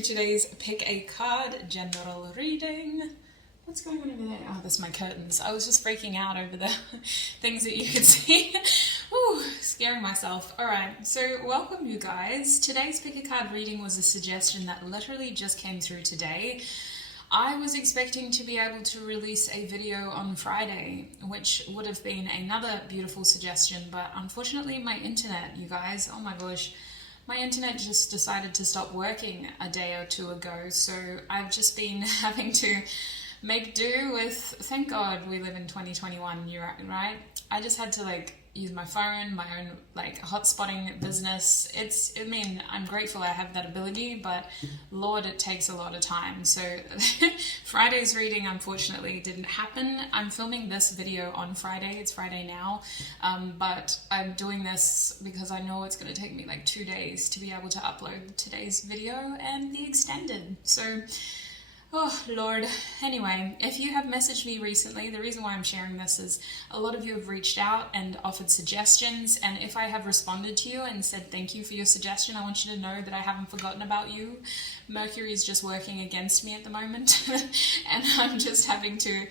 to today's Pick a Card general reading. What's going on over there? Oh, that's my curtains. I was just freaking out over the things that you could see. Ooh, scaring myself. Alright, so welcome you guys. Today's Pick a Card reading was a suggestion that literally just came through today. I was expecting to be able to release a video on Friday, which would have been another beautiful suggestion, but unfortunately my internet, you guys, oh my gosh, my internet just decided to stop working a day or two ago, so I've just been having to make do with, thank God we live in 2021, you're right? I just had to use my phone, my own hotspotting business. I mean, I'm grateful I have that ability, but Lord, it takes a lot of time. So Friday's reading unfortunately didn't happen. I'm filming this video on Friday. It's Friday now, but I'm doing this because I know it's going to take me 2 days to be able to upload today's video and the extended. So oh, Lord. Anyway, if you have messaged me recently, the reason why I'm sharing this is a lot of you have reached out and offered suggestions, and if I have responded to you and said thank you for your suggestion, I want you to know that I haven't forgotten about you. Mercury is just working against me at the moment, and I'm just having to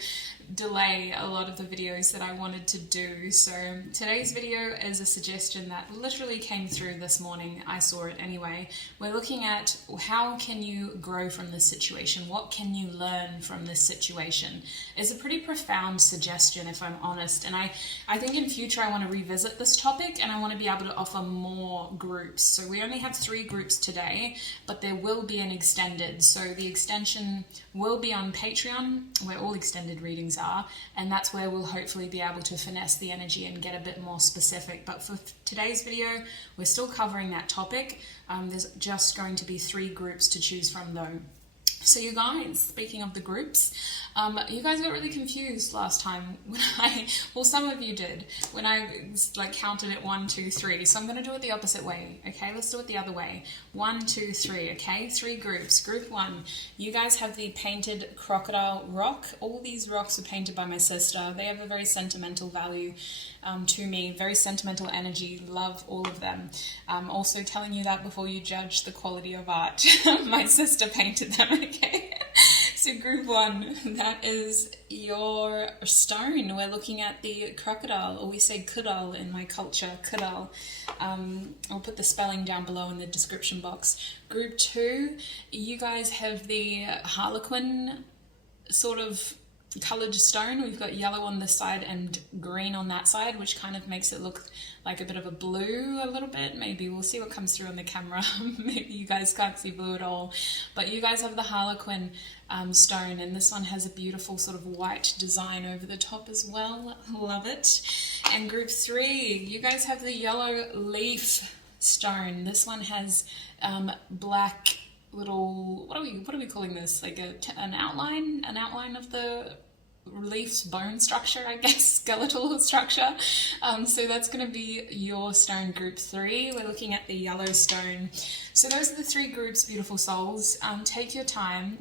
delay a lot of the videos that I wanted to do. So today's video is a suggestion that literally came through this morning. I saw it anyway. We're looking at how can you grow from this situation? What can you learn from this situation? It's a pretty profound suggestion, if I'm honest, and I think in future I want to revisit this topic, and I want to be able to offer more groups. So we only have 3 groups today, but there will be an extended. So the extension will be on Patreon, where all extended readings are, and that's where we'll hopefully be able to finesse the energy and get a bit more specific. But for today's video, we're still covering that topic. There's just going to be 3 groups to choose from though. So you guys, speaking of the groups, you guys got really confused last time when well, some of you did, when I counted it 1, 2, 3. So I'm going to do it the opposite way, okay? Let's do it the other way. 1, 2, 3, okay? 3 groups. Group 1, you guys have the painted crocodile rock. All these rocks are painted by my sister. They have a very sentimental value to me, very sentimental energy. Love all of them. Also telling you that before you judge the quality of art. My sister painted them, okay? So group 1, that is your stone. We're looking at the crocodile, or we say Koedhal in my culture, Koedhal. I'll put the spelling down below in the description box. Group 2, you guys have the Harlequin sort of coloured stone. We've got yellow on this side and green on that side, which kind of makes it look like a bit of a blue a little bit. Maybe we'll see what comes through on the camera. Maybe you guys can't see blue at all, but you guys have the Harlequin stone, and this one has a beautiful sort of white design over the top as well. Love it. And group 3, you guys have the yellow leaf stone. This one has black little, what are we calling this, an outline of the leaf's bone structure, I guess, skeletal structure. So that's going to be your stone group 3. We're looking at the yellow stone. So those are the 3 groups, beautiful souls. Take your time.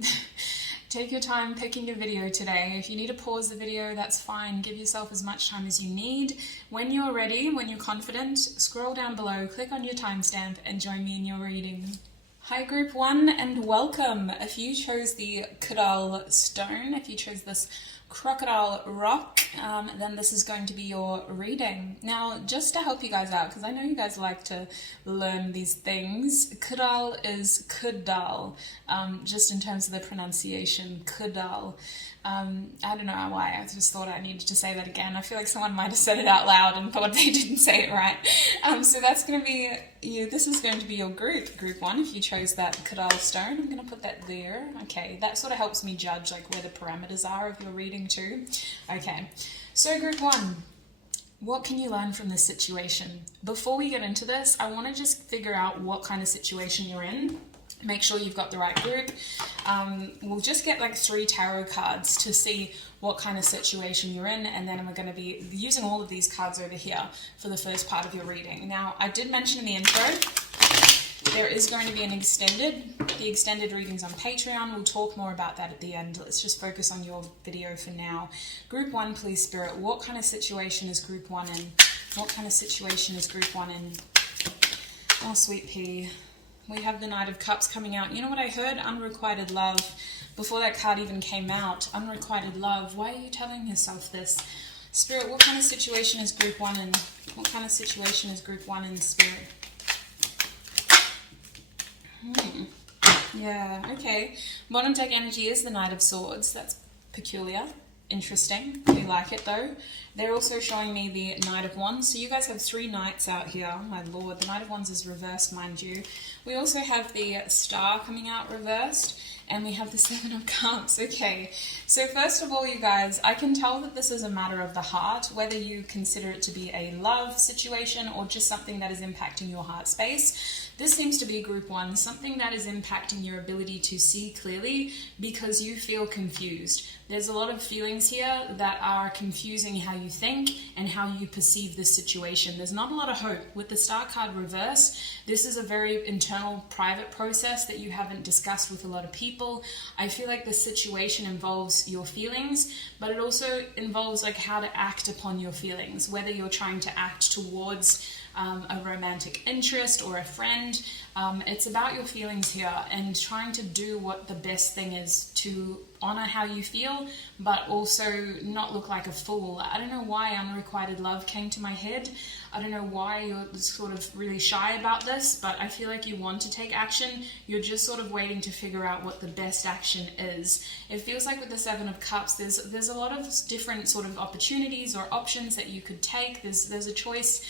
Take your time picking your video today. If you need to pause the video, that's fine. Give yourself as much time as you need. When you're ready, when you're confident, scroll down below, click on your timestamp, and join me in your reading. Hi group 1, and welcome. If you chose the Koedhal stone, if you chose this crocodile rock, then this is going to be your reading. Now, just to help you guys out, because I know you guys like to learn these things, Koedhal is Koedhal, just in terms of the pronunciation, Koedhal. I don't know why, I just thought I needed to say that again. I feel like someone might have said it out loud and thought they didn't say it right. So that's going to be, this is going to be your group 1, if you chose that Koedhal stone. I'm going to put that there. Okay, that sort of helps me judge where the parameters are of your reading too. Okay, so group 1. What can you learn from this situation? Before we get into this, I want to just figure out what kind of situation you're in. Make sure you've got the right group. We'll just get 3 tarot cards to see what kind of situation you're in, and then we're going to be using all of these cards over here for the first part of your reading. Now, I did mention in the intro, there is going to be an extended. The extended readings on Patreon. We'll talk more about that at the end. Let's just focus on your video for now. Group 1, please, Spirit. What kind of situation is group 1 in? What kind of situation is group 1 in? Oh, sweet pea. we have the Knight of Cups coming out. You know what I heard? Unrequited love. Before that card even came out, unrequited love. Why are you telling yourself this? Spirit, what kind of situation is group 1 in? What kind of situation is group 1 in, Spirit? Yeah, okay. Bottom deck energy is the Knight of Swords. That's peculiar. Interesting. We like it though. They're also showing me the Knight of Wands. So you guys have 3 knights out here. Oh my lord. The Knight of Wands is reversed, mind you. We also have the Star coming out reversed. And we have the 7 of Cups. Okay, so first of all, you guys, I can tell that this is a matter of the heart, whether you consider it to be a love situation or just something that is impacting your heart space. This seems to be group 1, something that is impacting your ability to see clearly because you feel confused. There's a lot of feelings here that are confusing how you think and how you perceive this situation. There's not a lot of hope. With the Star card reverse, this is a very internal, private process that you haven't discussed with a lot of people. I feel like this situation involves your feelings, but it also involves like how to act upon your feelings, whether you're trying to act towards a romantic interest or a friend. It's about your feelings here and trying to do what the best thing is to honor how you feel, but also not look like a fool. I don't know why unrequited love came to my head. I don't know why you're sort of really shy about this, but I feel like you want to take action. You're just sort of waiting to figure out what the best action is. It feels like with the 7 of Cups, there's a lot of different sort of opportunities or options that you could take. There's a choice,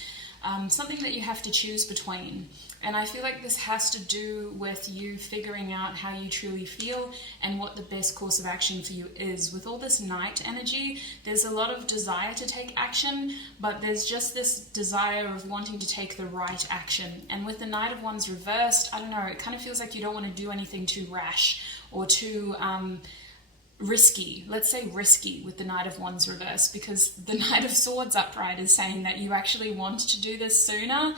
something that you have to choose between. And I feel like this has to do with you figuring out how you truly feel and what the best course of action for you is. With all this Knight energy, there's a lot of desire to take action, but there's just this desire of wanting to take the right action. And with the Knight of Wands reversed, I don't know, it kind of feels like you don't want to do anything too rash or too risky. Let's say risky with the Knight of Wands reverse, because the Knight of Swords upright is saying that you actually want to do this sooner.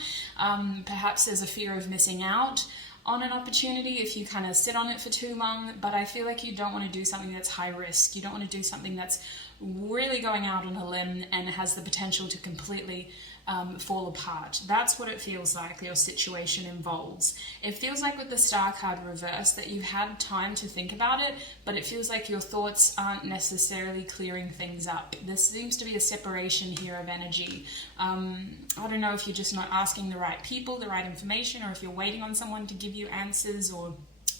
Perhaps there's a fear of missing out on an opportunity if you kind of sit on it for too long, but I feel like you don't want to do something that's high risk. You don't want to do something that's really going out on a limb and has the potential to completely fall apart. That's what it feels like your situation involves. It feels like with the Star card reversed that you've had time to think about it, but it feels like your thoughts aren't necessarily clearing things up. There seems to be a separation here of energy. I don't know if you're just not asking the right people, the right information, or if you're waiting on someone to give you answers, or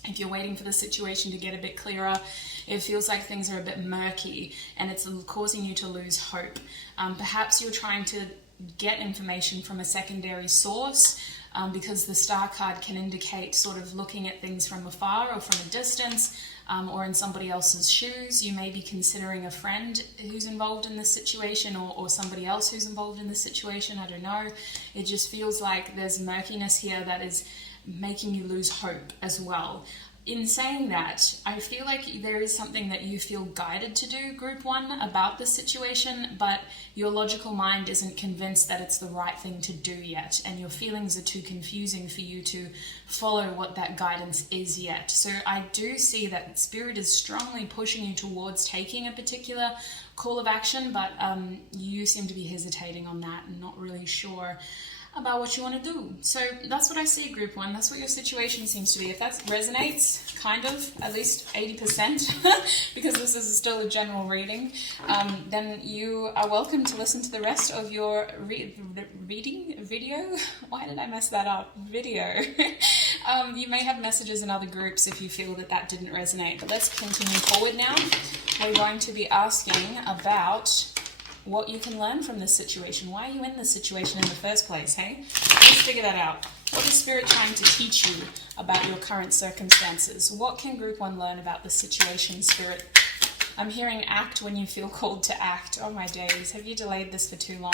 if you're waiting for the situation to get a bit clearer. It feels like things are a bit murky and it's causing you to lose hope. Perhaps you're trying to get information from a secondary source, because the Star card can indicate sort of looking at things from afar or from a distance, or in somebody else's shoes. You may be considering a friend who's involved in this situation, or somebody else who's involved in this situation. I don't know. It just feels like there's murkiness here that is making you lose hope as well. In saying that, I feel like there is something that you feel guided to do, group 1, about this situation, but your logical mind isn't convinced that it's the right thing to do yet, and your feelings are too confusing for you to follow what that guidance is yet. So I do see that Spirit is strongly pushing you towards taking a particular call of action, but you seem to be hesitating on that and not really sure about what you want to do. So that's what I see, group 1. That's what your situation seems to be. If that resonates, kind of, at least 80%, because this is still a general reading, then you are welcome to listen to the rest of your reading video. Why did I mess that up? Video. You may have messages in other groups if you feel that that didn't resonate, but let's continue forward now. We're going to be asking about what you can learn from this situation. Why are you in this situation in the first place, hey? Let's figure that out. What is Spirit trying to teach you about your current circumstances? What can group 1 learn about the situation, Spirit? I'm hearing act when you feel called to act. Oh my days, have you delayed this for too long?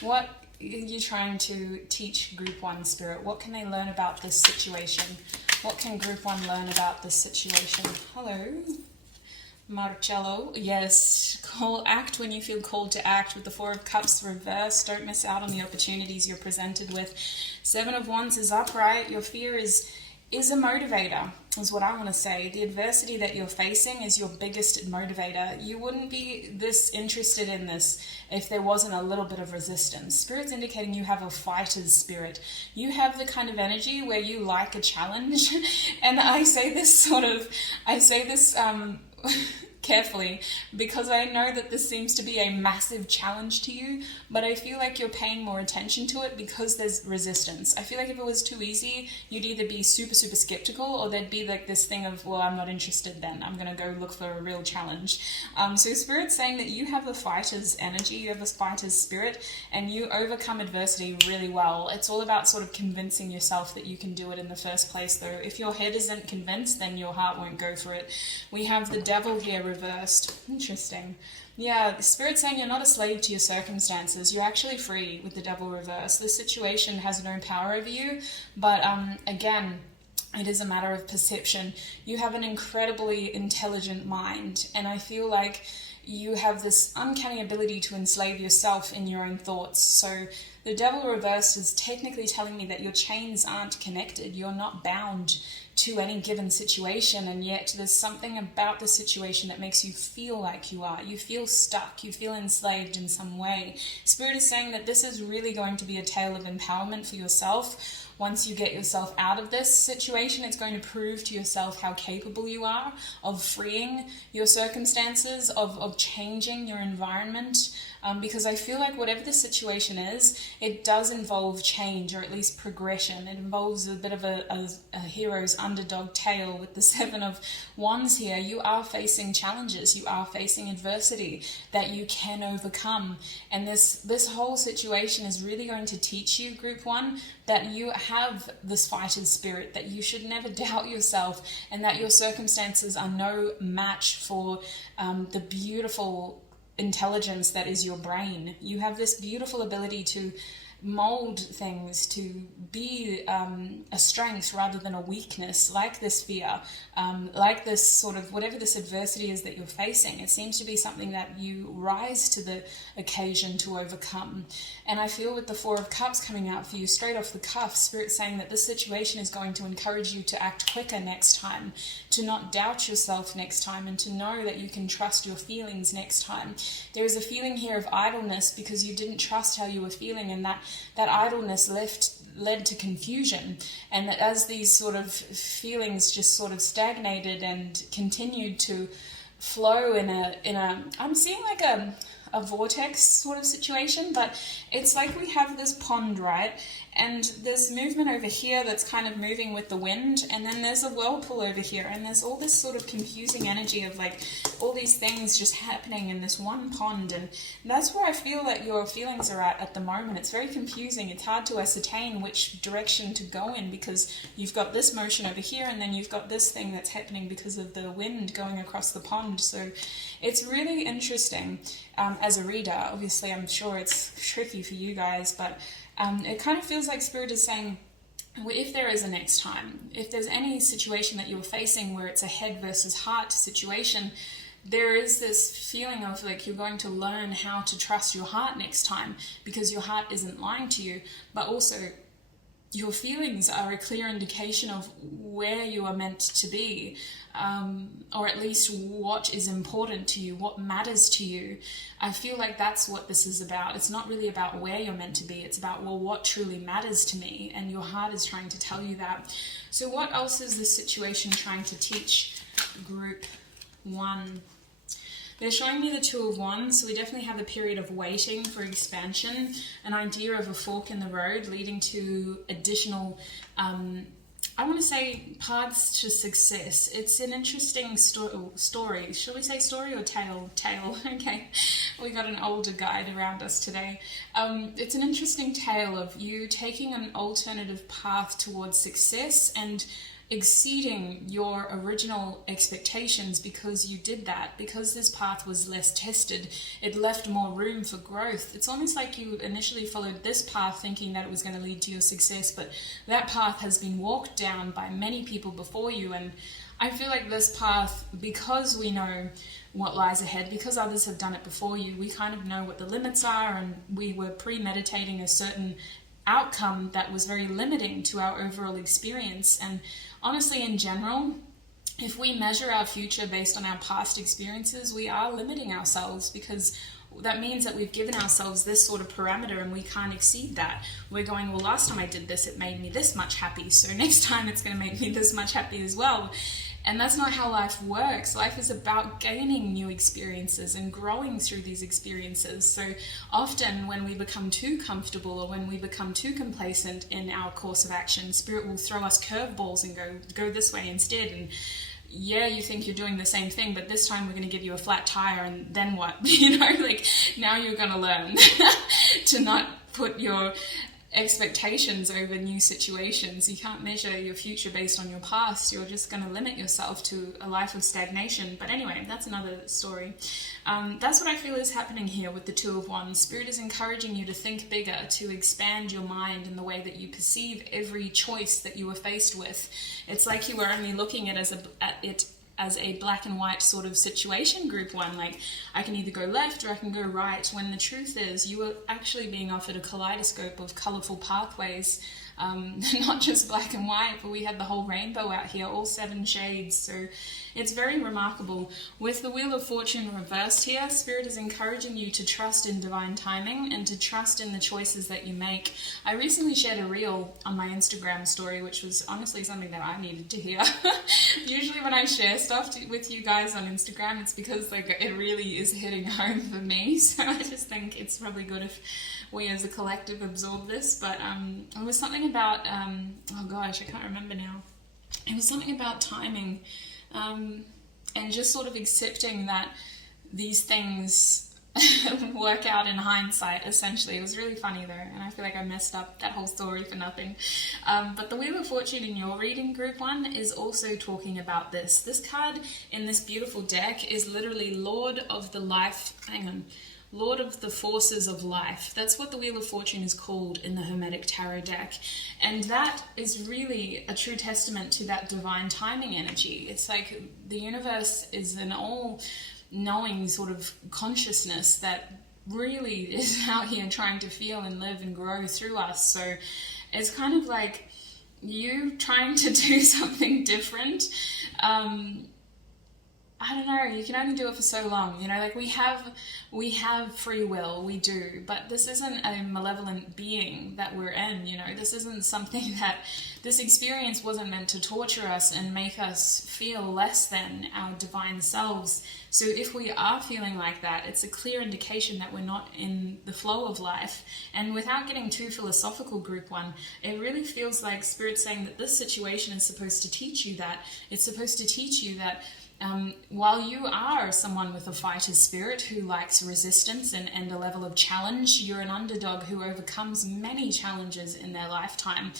What are you trying to teach group 1, Spirit? What can they learn about this situation? What can group 1 learn about this situation? Hello? Marcello, yes, act when you feel called to act. With the 4 of Cups reversed, don't miss out on the opportunities you're presented with. 7 of Wands is upright. Your fear is is a motivator, is what I want to say. The adversity that you're facing is your biggest motivator. You wouldn't be this interested in this if there wasn't a little bit of resistance. Spirit's indicating you have a fighter's spirit. You have the kind of energy where you like a challenge. And I say this carefully, because I know that this seems to be a massive challenge to you, but I feel like you're paying more attention to it because there's resistance. I feel like if it was too easy, you'd either be super, super skeptical, or there'd be like this thing of, well, I'm not interested then. I'm going to go look for a real challenge. So Spirit's saying that you have a fighter's energy, you have a fighter's spirit, and you overcome adversity really well. It's all about sort of convincing yourself that you can do it in the first place, though. If your head isn't convinced, then your heart won't go for it. We have the devil here reversed. Interesting. Yeah, the Spirit's saying you're not a slave to your circumstances. You're actually free with the devil reversed. This situation has no power over you, but again, it is a matter of perception. You have an incredibly intelligent mind, and I feel like you have this uncanny ability to enslave yourself in your own thoughts. So the devil reversed is technically telling me that your chains aren't connected. You're not bound to any given situation, and yet there's something about the situation that makes you feel like you are. You feel stuck, you feel enslaved in some way. Spirit is saying that this is really going to be a tale of empowerment for yourself. Once you get yourself out of this situation, it's going to prove to yourself how capable you are of freeing your circumstances, of changing your environment. Because I feel like whatever the situation is, it does involve change, or at least progression. It involves a bit of a hero's underdog tale with the Seven of Wands here. You are facing challenges, you are facing adversity that you can overcome. And this whole situation is really going to teach you, Group 1, that you have this fighter's spirit, that you should never doubt yourself, and that your circumstances are no match for the beautiful intelligence that is your brain. You have this beautiful ability to mold things to be a strength rather than a weakness, like this fear, like this sort of whatever this adversity is that you're facing. It seems to be something that you rise to the occasion to overcome. And I feel with the Four of Cups coming out for you straight off the cuff, Spirit saying that this situation is going to encourage you to act quicker next time, to not doubt yourself next time, and to know that you can trust your feelings next time. There is a feeling here of idleness because you didn't trust how you were feeling, and that idleness led to confusion, and that as these sort of feelings just sort of stagnated and continued to flow in a I'm seeing like a vortex sort of situation, but it's like we have this pond, right? And there's movement over here that's kind of moving with the wind, and then there's a whirlpool over here, and there's all this sort of confusing energy of like all these things just happening in this one pond, and that's where I feel that your feelings are at the moment. It's very confusing. It's hard to ascertain which direction to go in, because you've got this motion over here, and then you've got this thing that's happening because of the wind going across the pond. So it's really interesting as a reader. Obviously, I'm sure it's tricky for you guys, but it kind of feels like Spirit is saying, if there is a next time, if there's any situation that you're facing where it's a head versus heart situation, there is this feeling of like you're going to learn how to trust your heart next time, because your heart isn't lying to you, but also your feelings are a clear indication of where you are meant to be, or at least what is important to you, what matters to you. I feel like that's what this is about. It's not really about where you're meant to be. It's about, well, what truly matters to me, and your heart is trying to tell you that. So what else is this situation trying to teach Group 1? They're showing me the Two of Wands, so we definitely have a period of waiting for expansion, an idea of a fork in the road leading to additional, I want to say, paths to success. It's an interesting story. Should we say story or tale? Tale, okay. We got an older guide around us today. It's an interesting tale of you taking an alternative path towards success and exceeding your original expectations, because you did that, because this path was less tested. It left more room for growth. It's almost like you initially followed this path thinking that it was going to lead to your success, but that path has been walked down by many people before you. And I feel like this path, because we know what lies ahead, because others have done it before you, we kind of know what the limits are, and we were premeditating a certain outcome that was very limiting to our overall experience. And honestly, in general, if we measure our future based on our past experiences, we are limiting ourselves, because that means that we've given ourselves this sort of parameter and we can't exceed that. We're going, well, last time I did this, it made me this much happy, so next time it's going to make me this much happy as well. And that's not how life works. Life is about gaining new experiences and growing through these experiences. So often when we become too comfortable or when we become too complacent in our course of action, Spirit will throw us curveballs and go this way instead. And yeah, you think you're doing the same thing, but this time we're going to give you a flat tire, and then what? Like, now you're going to learn to not put your expectations over new situations. You can't measure your future based on your past. You're just going to limit yourself to a life of stagnation. But anyway, that's another story. That's what I feel is happening here with the Two of Wands. Spirit is encouraging you to think bigger, to expand your mind in the way that you perceive every choice that you are faced with. It's like you are only looking at it as a black and white sort of situation, Group 1. Like, I can either go left or I can go right, when the truth is you are actually being offered a kaleidoscope of colourful pathways. Not just black and white, but we had the whole rainbow out here, all 7 shades. So it's very remarkable. With the Wheel of Fortune reversed here, Spirit is encouraging you to trust in divine timing and to trust in the choices that you make. I recently shared a reel on my Instagram story, which was honestly something that I needed to hear. Usually when I share stuff with you guys on Instagram, it's because like it really is hitting home for me. So I just think it's probably good if we as a collective absorb this. But it was something about, oh gosh, I can't remember now. It was something about timing, and just sort of accepting that these things work out in hindsight, essentially. It was really funny though, and I feel like I messed up that whole story for nothing. But the Wheel of Fortune in your reading, Group 1, is also talking about this. This card in this beautiful deck is literally Lord of the Lord of the Forces of Life. That's what the Wheel of Fortune is called in the Hermetic Tarot deck. And that is really a true testament to that divine timing energy. It's like the universe is an all-knowing sort of consciousness that really is out here trying to feel and live and grow through us. So it's kind of like you trying to do something different. I don't know, you can only do it for so long, like we have free will, we do, but this isn't a malevolent being that we're in, this isn't something this experience wasn't meant to torture us and make us feel less than our divine selves. So if we are feeling like that, it's a clear indication that we're not in the flow of life. And without getting too philosophical, Group 1, it really feels like Spirit saying that this situation is supposed to teach you that. It's supposed to teach you that while you are someone with a fighter's spirit who likes resistance and a level of challenge, you're an underdog who overcomes many challenges in their lifetime.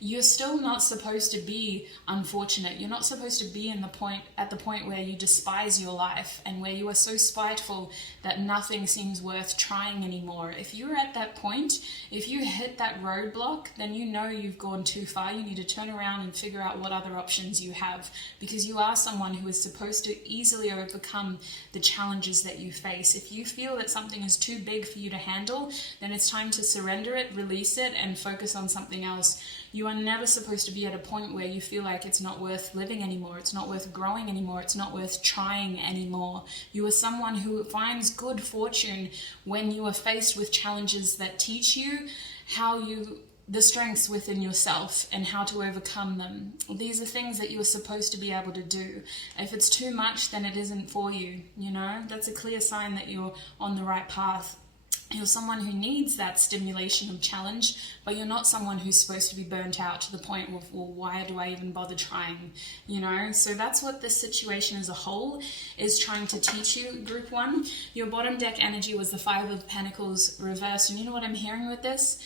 You're still not supposed to be unfortunate. You're not supposed to be at the point where you despise your life and where you are so spiteful that nothing seems worth trying anymore. If you're at that point, if you hit that roadblock, then you've gone too far. You need to turn around and figure out what other options you have, because you are someone who is supposed to easily overcome the challenges that you face. If you feel that something is too big for you to handle, then it's time to surrender it, release it, and focus on something else. You are never supposed to be at a point where you feel like it's not worth living anymore, it's not worth growing anymore, it's not worth trying anymore. You are someone who finds good fortune when you are faced with challenges that teach you the strengths within yourself and how to overcome them. These are things that you are supposed to be able to do. If it's too much, then it isn't for you, That's a clear sign that you're on the right path. You're someone who needs that stimulation of challenge, but you're not someone who's supposed to be burnt out to the point of, well, why do I even bother trying? So that's what this situation as a whole is trying to teach you, Group 1. Your bottom deck energy was the 5 of Pentacles reversed, and you know what I'm hearing with this?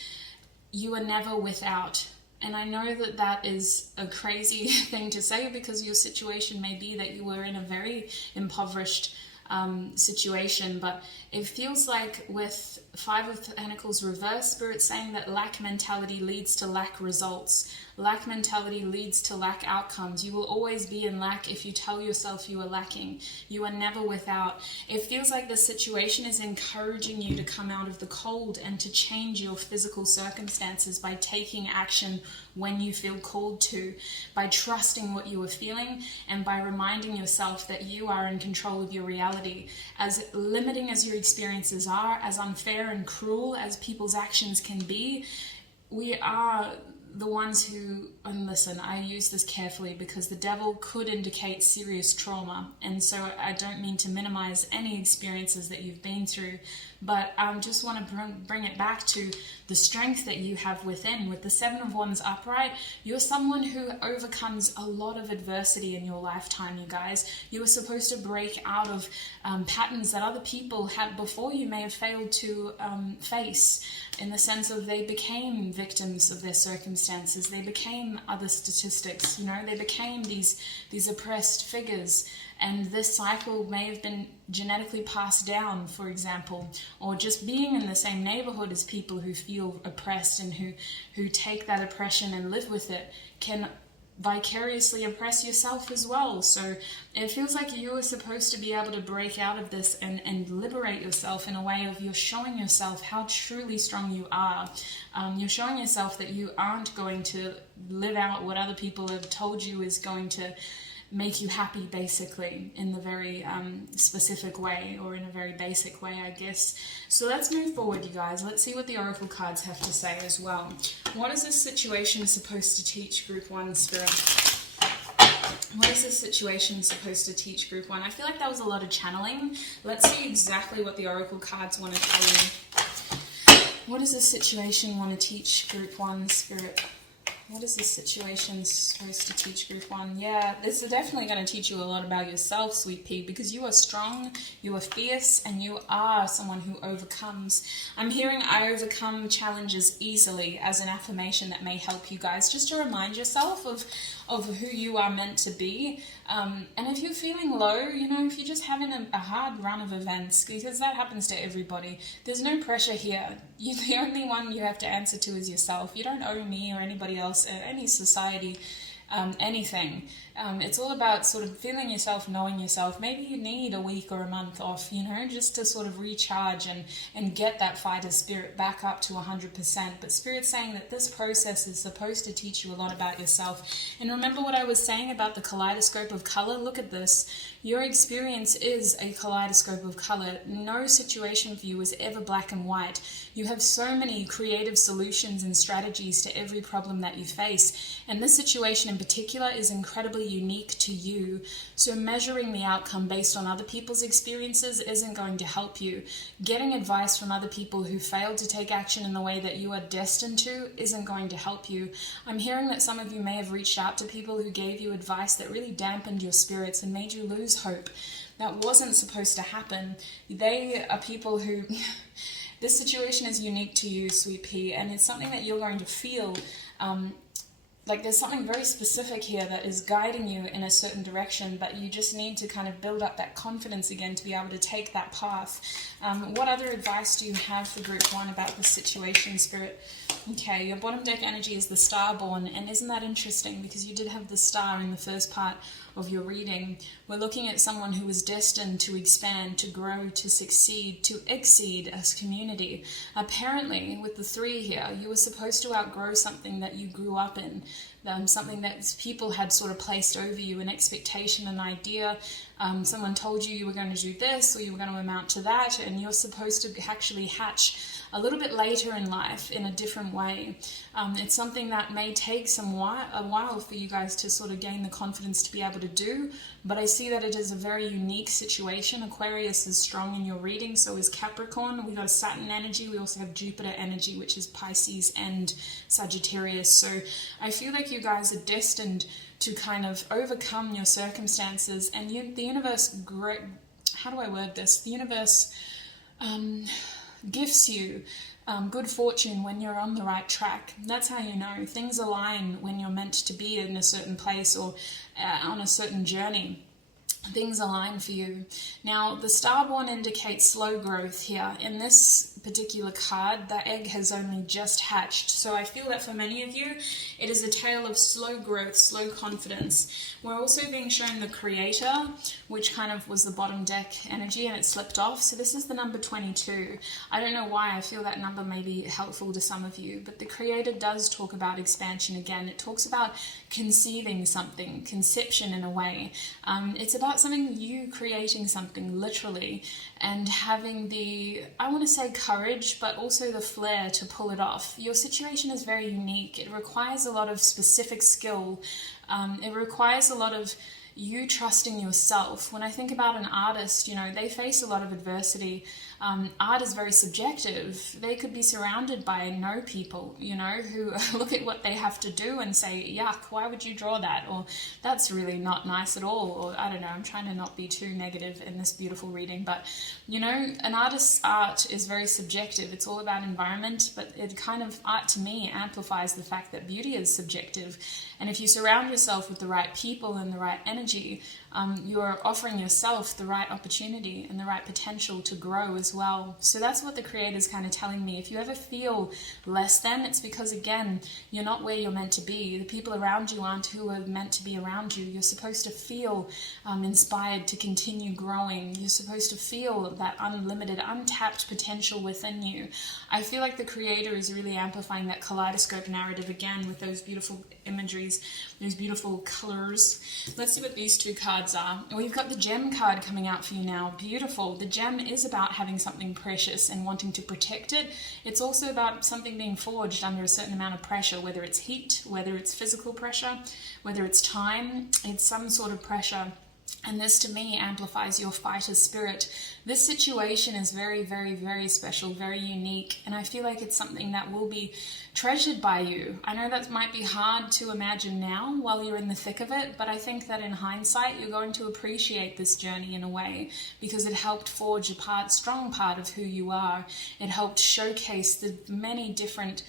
You are never without. And I know that is a crazy thing to say, because your situation may be that you were in a very impoverished situation, but it feels like with 5 of Pentacles reverse, Spirit saying that lack mentality leads to lack results. Lack mentality leads to lack outcomes. You will always be in lack if you tell yourself you are lacking. You are never without. It feels like the situation is encouraging you to come out of the cold and to change your physical circumstances by taking action when you feel called to, by trusting what you are feeling and by reminding yourself that you are in control of your reality. As limiting as your experiences are, as unfair and cruel as people's actions can be, we are the ones who, and listen, I use this carefully because the devil could indicate serious trauma, and so I don't mean to minimize any experiences that you've been through, but I just want to bring it back to the strength that you have within. With the Seven of Wands upright, you're someone who overcomes a lot of adversity in your lifetime, you guys. You are supposed to break out of patterns that other people had before you may have failed to face, in the sense of they became victims of their circumstances, they became other statistics, you know, they became these oppressed figures. And this cycle may have been genetically passed down, for example, or just being in the same neighborhood as people who feel oppressed and who take that oppression and live with it can vicariously oppress yourself as well. So it feels like you are supposed to be able to break out of this and liberate yourself in a way of you're showing yourself how truly strong you are. You're showing yourself that you aren't going to live out what other people have told you is going to make you happy, basically, in the very specific way, or in a very basic way, I guess. So let's move forward, you guys. Let's see what the Oracle cards have to say as well. What is this situation supposed to teach Group 1, Spirit? What is this situation supposed to teach Group 1? I feel like that was a lot of channeling. Let's see exactly what the Oracle cards want to tell you. What does this situation want to teach Group 1, Spirit? What is this situation supposed to teach Group 1? Yeah, this is definitely going to teach you a lot about yourself, Sweet Pea, because you are strong, you are fierce, and you are someone who overcomes. I'm hearing I overcome challenges easily as an affirmation that may help you guys, just to remind yourself of who you are meant to be. And if you're feeling low, you know, if you're just having a hard run of events, because that happens to everybody, there's no pressure here. The only one you have to answer to is yourself. You don't owe me or anybody else, any society, anything. It's all about sort of feeling yourself, knowing yourself. Maybe you need a week or a month off, you know, just to sort of recharge and get that fighter spirit back up to 100%. But Spirit's saying that this process is supposed to teach you a lot about yourself. And remember what I was saying about the kaleidoscope of color? Look at this. Your experience is a kaleidoscope of color. No situation for you is ever black and white. You have so many creative solutions and strategies to every problem that you face. And this situation in particular is incredibly unique to you. So measuring the outcome based on other people's experiences isn't going to help you. Getting advice from other people who failed to take action in the way that you are destined to isn't going to help you. I'm hearing that some of you may have reached out to people who gave you advice that really dampened your spirits and made you lose hope. That wasn't supposed to happen. They are people who... This situation is unique to you, Sweet Pea, and it's something that you're going to feel. Like there's something very specific here that is guiding you in a certain direction, but you just need to kind of build up that confidence again to be able to take that path. What other advice do you have for Group 1 about this situation, Spirit? Okay, your bottom deck energy is the Starborn, and isn't that interesting? Because you did have the star in the first part of your reading. We're looking at someone who is destined to expand, to grow, to succeed, to exceed as community. Apparently, with the 3 here, you were supposed to outgrow something that you grew up in, something that people had sort of placed over you, an expectation, an idea. Someone told you were going to do this or you were going to amount to that, and you're supposed to actually hatch a little bit later in life in a different way. It's something that may take a while for you guys to sort of gain the confidence to be able to do, but I see that it is a very unique situation. Aquarius is strong in your reading, so is Capricorn. We got a Saturn energy, we also have Jupiter energy, which is Pisces and Sagittarius. So I feel like you guys are destined to kind of overcome your circumstances, and the universe, how do I word this? The universe gifts you good fortune when you're on the right track. That's how you know. Things align when you're meant to be in a certain place or on a certain journey. Things align for you. Now, the Starborn indicates slow growth here. In this particular card, the egg has only just hatched. So I feel that for many of you, it is a tale of slow growth, slow confidence. We're also being shown the Creator, which kind of was the bottom deck energy, and it slipped off. So this is the number 22. I don't know why I feel that number may be helpful to some of you, but the Creator does talk about expansion again. It talks about conceiving something, conception in a way. It's about something, you creating something literally, and having the, I want to say courage, but also the flair to pull it off. Your situation is very unique. It requires a lot of specific skill. It requires a lot of you trusting yourself. When I think about an artist, you know, they face a lot of adversity. Art is very subjective. They could be surrounded by no people, you know, who look at what they have to do and say, yuck, why would you draw that? Or that's really not nice at all. Or I don't know, I'm trying to not be too negative in this beautiful reading, but you know, an artist's art is very subjective. It's all about environment, but it kind of, art to me amplifies the fact that beauty is subjective. And if you surround yourself with the right people and the right energy, you're offering yourself the right opportunity and the right potential to grow as well. So that's what the Creator's kind of telling me. If you ever feel less than, it's because, again, you're not where you're meant to be. The people around you aren't who are meant to be around you. You're supposed to feel inspired to continue growing. You're supposed to feel that unlimited, untapped potential within you. I feel like the Creator is really amplifying that kaleidoscope narrative again with those beautiful imageries, those beautiful colors. Let's see what these two cards are. We've got the gem card coming out for you now. Beautiful. The gem is about having something precious and wanting to protect it. It's also about something being forged under a certain amount of pressure, whether it's heat, whether it's physical pressure, whether it's time. It's some sort of pressure. And this, to me, amplifies your fighter spirit. This situation is very, very, very special, very unique. And I feel like it's something that will be treasured by you. I know that might be hard to imagine now while you're in the thick of it, but I think that in hindsight, you're going to appreciate this journey in a way because it helped forge a strong part of who you are. It helped showcase the many different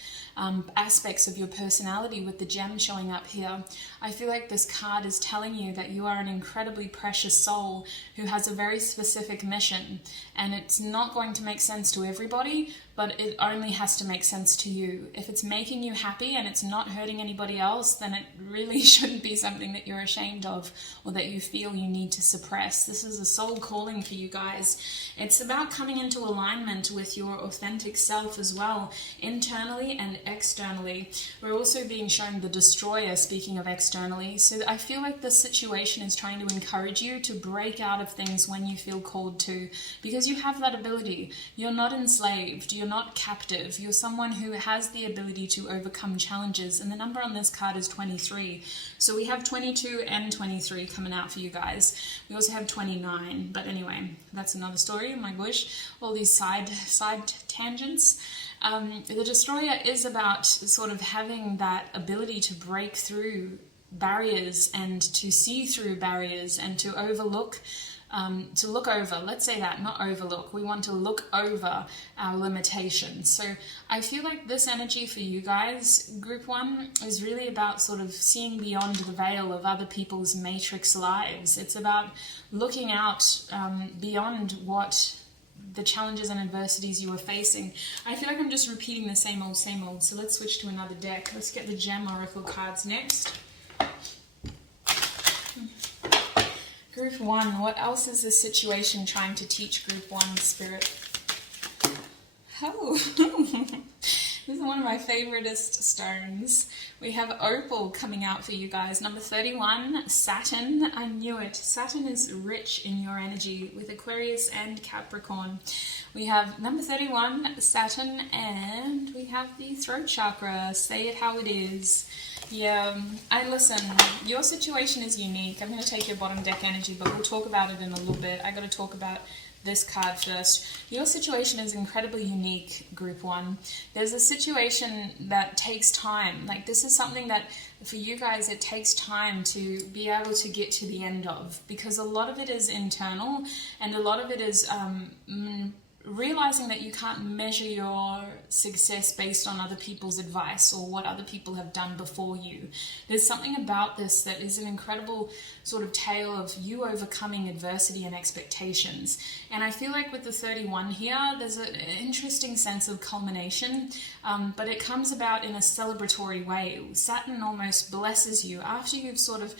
aspects of your personality with the gem showing up here. I feel like this card is telling you that you are an incredibly precious soul who has a very specific mission, and it's not going to make sense to everybody, but it only has to make sense to you. If it's making you happy and it's not hurting anybody else, then it really shouldn't be something that you're ashamed of or that you feel you need to suppress. This is a soul calling for you guys. It's about coming into alignment with your authentic self as well, internally and externally. We're also being shown the Destroyer, speaking of externally. So I feel like this situation is trying to encourage you to break out of things when you feel called to, because you have that ability. You're not enslaved. You're not captive. You're someone who has the ability to overcome challenges. And the number on this card is 23. So we have 22 and 23 coming out for you guys. We also have 29. But anyway, that's another story. My gosh, all these side tangents. The Destroyer is about sort of having that ability to break through barriers and to see through barriers and to overlook, to look over, let's say that, not overlook. We want to look over our limitations. So I feel like this energy for you guys, group one, is really about sort of seeing beyond the veil of other people's matrix lives. It's about looking out beyond what the challenges and adversities you are facing. I feel like I'm just repeating the same old, so let's switch to another deck. Let's get the Gem Oracle cards next. Group one, what else is this situation trying to teach Group one, Spirit? Oh, this is one of my favoritist stones. We have Opal coming out for you guys. Number 31, Saturn. I knew it. Saturn is rich in your energy with Aquarius and Capricorn. We have number 31, Saturn, and we have the throat chakra. Say it how it is. Yeah, listen, your situation is unique. I'm going to take your bottom deck energy, but we'll talk about it in a little bit. I got to talk about this card first. Your situation is incredibly unique, Group 1. There's a situation that takes time. Like, this is something that, for you guys, it takes time to be able to get to the end of, because a lot of it is internal, and a lot of it is realizing that you can't measure your success based on other people's advice or what other people have done before you. There's something about this that is an incredible sort of tale of you overcoming adversity and expectations. And I feel like with the 31 here, there's an interesting sense of culmination, but it comes about in a celebratory way. Saturn almost blesses you after you've sort of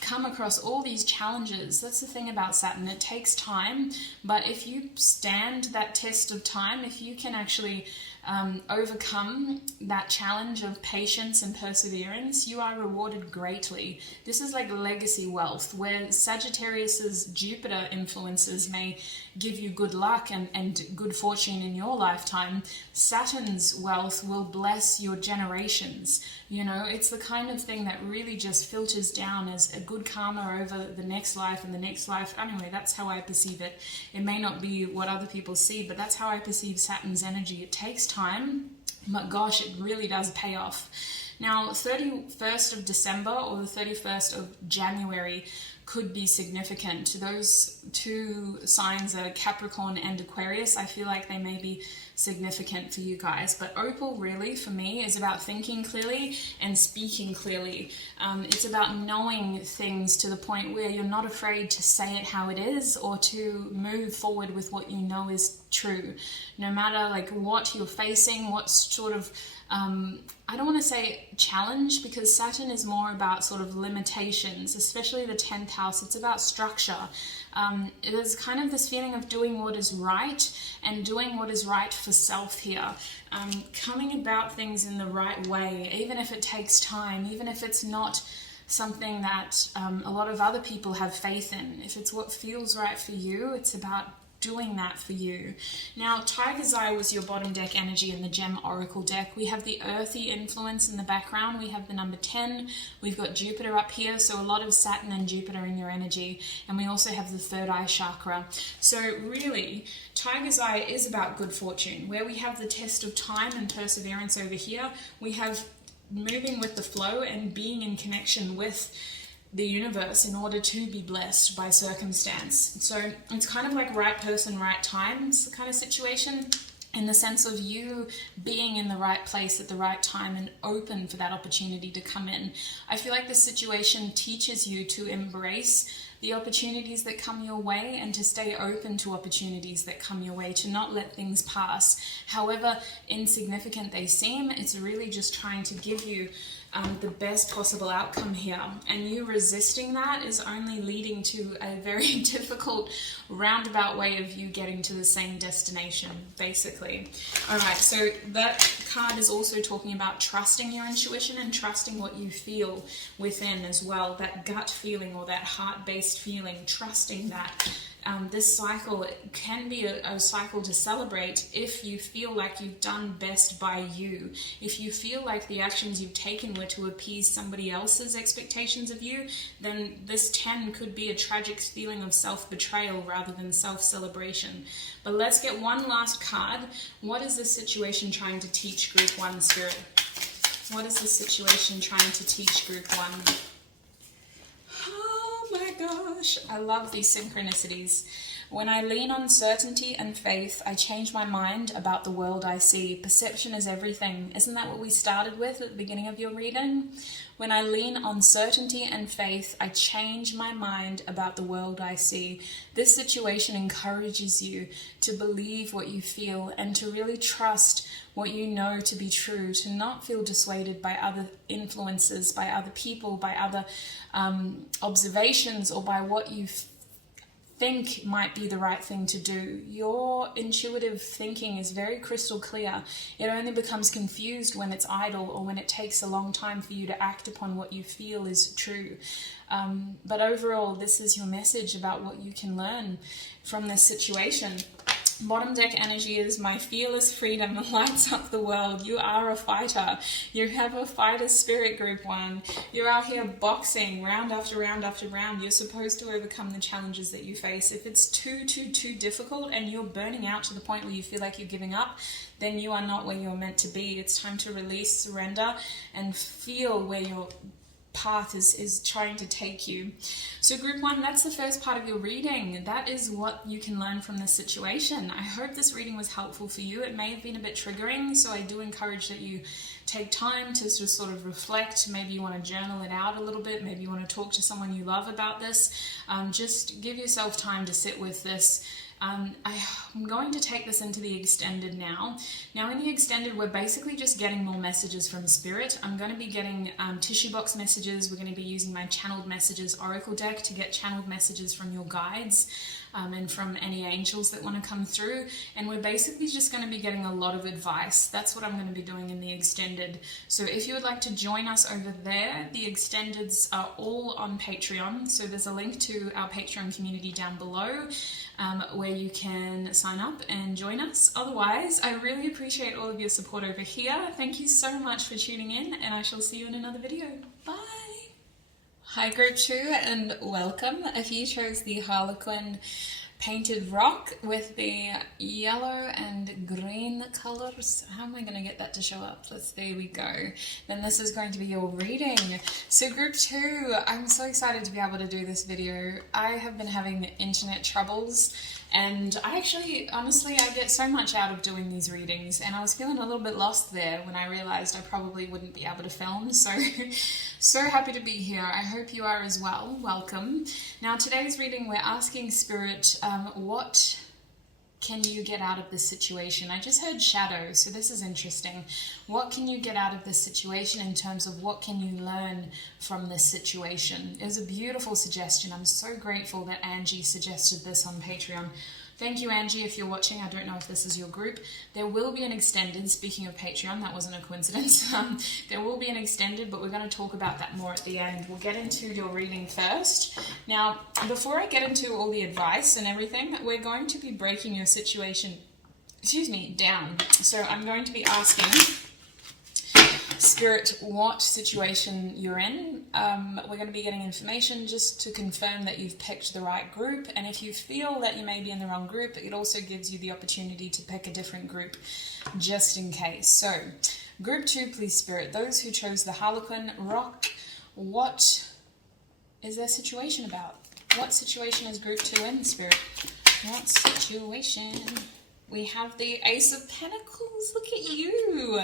come across all these challenges. That's the thing about Saturn, it takes time, but if you stand that test of time, if you can actually overcome that challenge of patience and perseverance, you are rewarded greatly. This is like legacy wealth, where Sagittarius's Jupiter influences may give you good luck and good fortune in your lifetime. Saturn's wealth will bless your generations. You know, it's the kind of thing that really just filters down as a good karma over the next life and the next life. Anyway, that's how I perceive it. It may not be what other people see, but that's how I perceive Saturn's energy. It takes time, but gosh, it really does pay off. Now, 31st of December or the 31st of January could be significant. Those two signs are Capricorn and Aquarius. I feel like they may be significant for you guys. But Opal really, for me, is about thinking clearly and speaking clearly. It's about knowing things to the point where you're not afraid to say it how it is or to move forward with what you know is true. No matter like what you're facing, what sort of I don't want to say challenge, because Saturn is more about sort of limitations, especially the 10th house. It's about structure. There's kind of this feeling of doing what is right and doing what is right for self here. Coming about things in the right way, even if it takes time, even if it's not something that a lot of other people have faith in. If it's what feels right for you, it's about doing that for you. Now, Tiger's Eye was your bottom deck energy in the Gem Oracle deck. We have the earthy influence in the background. We have the number 10. We've got Jupiter up here, so a lot of Saturn and Jupiter in your energy. And we also have the third eye chakra. So really, Tiger's Eye is about good fortune. Where we have the test of time and perseverance over here, we have moving with the flow and being in connection with the universe in order to be blessed by circumstance. So it's kind of like right person, right time kind of situation, in the sense of you being in the right place at the right time and open for that opportunity to come in. I feel like this situation teaches you to embrace the opportunities that come your way and to stay open to opportunities that come your way, to not let things pass. However insignificant they seem, it's really just trying to give you the best possible outcome here, and you resisting that is only leading to a very difficult roundabout way of you getting to the same destination, basically. All right, so that card is also talking about trusting your intuition and trusting what you feel within as well, that gut feeling or that heart-based feeling, trusting that. This cycle can be a cycle to celebrate if you feel like you've done best by you. If you feel like the actions you've taken were to appease somebody else's expectations of you, then this 10 could be a tragic feeling of self-betrayal rather than self-celebration. But let's get one last card. What is this situation trying to teach Group 1, Spirit? What is this situation trying to teach Group 1? Oh my gosh, I love these synchronicities. When I lean on certainty and faith, I change my mind about the world I see. Perception is everything. Isn't that what we started with at the beginning of your reading? When I lean on certainty and faith, I change my mind about the world I see. This situation encourages you to believe what you feel and to really trust what you know to be true, to not feel dissuaded by other influences, by other people, by other observations, or by what you think might be the right thing to do. Your intuitive thinking is very crystal clear. It only becomes confused when it's idle or when it takes a long time for you to act upon what you feel is true. But overall, this is your message about what you can learn from this situation. Bottom deck energy is my fearless freedom lights up the world. You are a fighter. You have a fighter spirit, Group 1. You're out here boxing round after round after round. You're supposed to overcome the challenges that you face. If it's too difficult and you're burning out to the point where you feel like you're giving up, then you are not where you're meant to be. It's time to release, surrender, and feel where your path is trying to take you. So group 1, that's the first part of your reading. That is what you can learn from this situation. I hope this reading was helpful for you. It may have been a bit triggering, so I do encourage that you take time to just sort of reflect. Maybe you want to journal it out a little bit. Maybe you want to talk to someone you love about this. Just give yourself time to sit with this. I'm going to take this into the extended now. Now in the extended, we're basically just getting more messages from Spirit. I'm going to be getting tissue box messages. We're going to be using my channeled messages oracle deck to get channeled messages from your guides and from any angels that want to come through. And we're basically just going to be getting a lot of advice. That's what I'm going to be doing in the extended. So if you would like to join us over there, the extendeds are all on Patreon. So there's a link to our Patreon community down below where you can sign up and join us. Otherwise, I really appreciate all of your support over here. Thank you so much for tuning in, and I shall see you in another video. Bye! Hi group 2 and welcome. If you chose the Harlequin painted rock with the yellow and green colors, how am I going to get that to show up? There we go. Then this is going to be your reading. So group 2, I'm so excited to be able to do this video. I have been having internet troubles, and honestly, I get so much out of doing these readings, and I was feeling a little bit lost there when I realized I probably wouldn't be able to film, so happy to be here. I hope you are as well. Welcome. Now today's reading, we're asking Spirit, what can you get out of this situation? I just heard shadow, so this is interesting. What can you get out of this situation in terms of what can you learn from this situation? It was a beautiful suggestion. I'm so grateful that Angie suggested this on Patreon. Thank you, Angie, if you're watching. I don't know if this is your group. There will be an extended, speaking of Patreon, that wasn't a coincidence. There will be an extended, but we're going to talk about that more at the end. We'll get into your reading first. Now, before I get into all the advice and everything, we're going to be breaking your situation, down. So I'm going to be asking Spirit what situation you're in. We're going to be getting information just to confirm that you've picked the right group, and if you feel that you may be in the wrong group, it also gives you the opportunity to pick a different group just in case. So group 2, please Spirit, those who chose the Harlequin rock, what is their situation about? What situation is group 2 in, Spirit? What situation? We have the Ace of Pentacles. Look at you.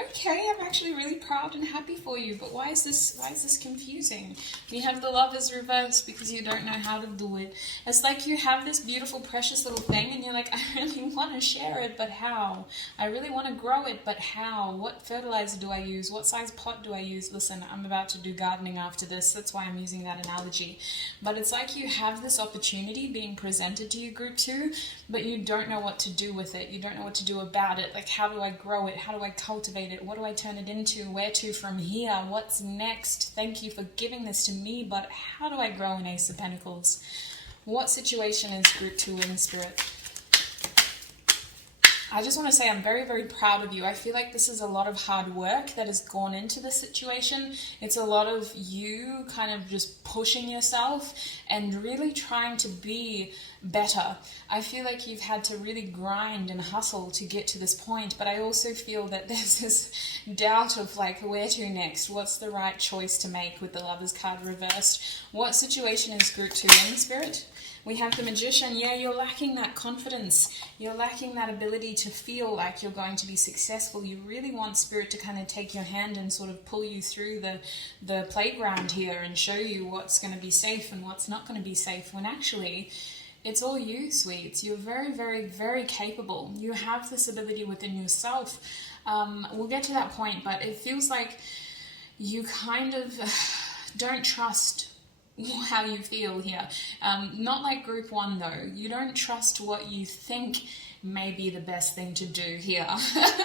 Okay, I'm actually really proud and happy for you. But why is this confusing? We have the Lovers reversed because you don't know how to do it. It's like you have this beautiful, precious little thing, and you're like, I really want to share it, but how? I really want to grow it, but how? What fertilizer do I use? What size pot do I use? Listen, I'm about to do gardening after this. That's why I'm using that analogy. But it's like you have this opportunity being presented to you, group 2, but you don't know what to do with it. You don't know what to do about it. Like, how do I grow it? How do I cultivate it? What do I turn it into? Where to from here? What's next? Thank you for giving this to me, but how do I grow an Ace of Pentacles? What situation is group 2 in, Spirit? I just want to say I'm very, very proud of you. I feel like this is a lot of hard work that has gone into this situation. It's a lot of you kind of just pushing yourself and really trying to be better. I feel like you've had to really grind and hustle to get to this point, but I also feel that there's this doubt of like, where to next? What's the right choice to make with the Lovers card reversed? What situation is group 2 in, Spirit? We have the Magician. Yeah, you're lacking that confidence. You're lacking that ability to feel like you're going to be successful. You really want Spirit to kind of take your hand and sort of pull you through the playground here and show you what's going to be safe and what's not going to be safe, when actually it's all you, sweets. You're very, very, very capable. You have this ability within yourself. We'll get to that point, but it feels like you kind of don't trust how you feel here. Not like group 1 though. You don't trust what you think may be the best thing to do here.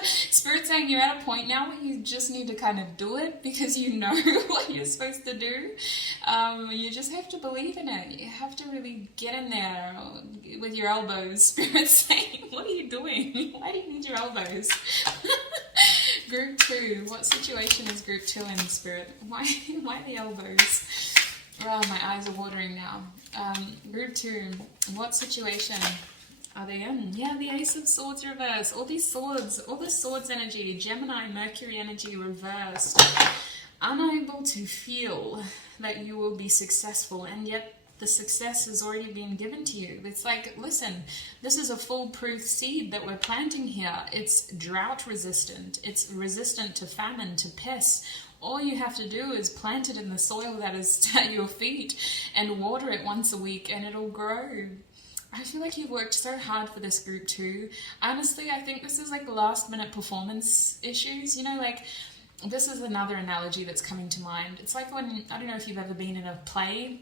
Spirit's saying you're at a point now where you just need to kind of do it because you know what you're supposed to do. You just have to believe in it. You have to really get in there with your elbows. Spirit's saying, what are you doing? Why do you need your elbows? Group 2, what situation is group 2 in, Spirit? Why the elbows? Oh, my eyes are watering now. Group 2, what situation are they in? Yeah, the Ace of Swords reversed. All these swords, all the swords energy, Gemini, Mercury energy reversed. unable to feel that you will be successful, and yet the success has already been given to you. It's like, listen, this is a foolproof seed that we're planting here. It's drought resistant. It's resistant to famine, to pests. All you have to do is plant it in the soil that is at your feet and water it once a week, and it'll grow. I feel like you've worked so hard for this group too. Honestly, I think this is like last minute performance issues. You know, like, this is another analogy that's coming to mind. It's like when, I don't know if you've ever been in a play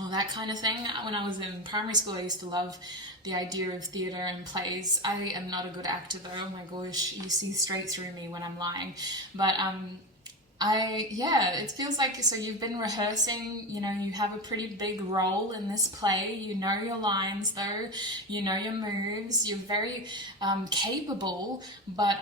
or that kind of thing. When I was in primary school, I used to love the idea of theatre and plays. I am not a good actor though. Oh my gosh, you see straight through me when I'm lying. But it feels like, so you've been rehearsing, you know, you have a pretty big role in this play, you know your lines though, you know your moves, you're very capable, but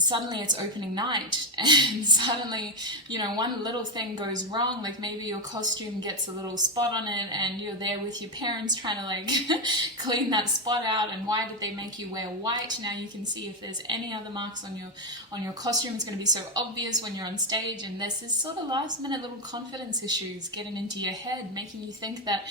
suddenly it's opening night, and suddenly, you know, one little thing goes wrong, like maybe your costume gets a little spot on it, and you're there with your parents trying to like clean that spot out, and why did they make you wear white? Now you can see if there's any other marks on your costume. It's going to be so obvious when you're on stage, and there's this sort of last minute little confidence issues getting into your head, making you think that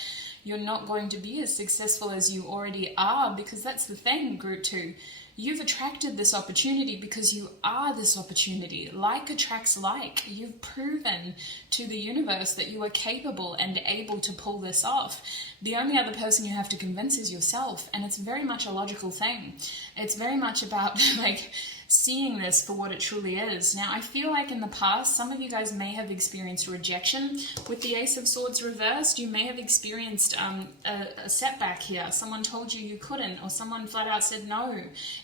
you're not going to be as successful as you already are, because that's the thing, group 2. You've attracted this opportunity because you are this opportunity. Like attracts like. You've proven to the universe that you are capable and able to pull this off. The only other person you have to convince is yourself, and it's very much a logical thing. It's very much about like seeing this for what it truly is. Now, I feel like in the past, some of you guys may have experienced rejection. With the Ace of Swords reversed, you may have experienced a setback here. Someone told you you couldn't, or someone flat out said no.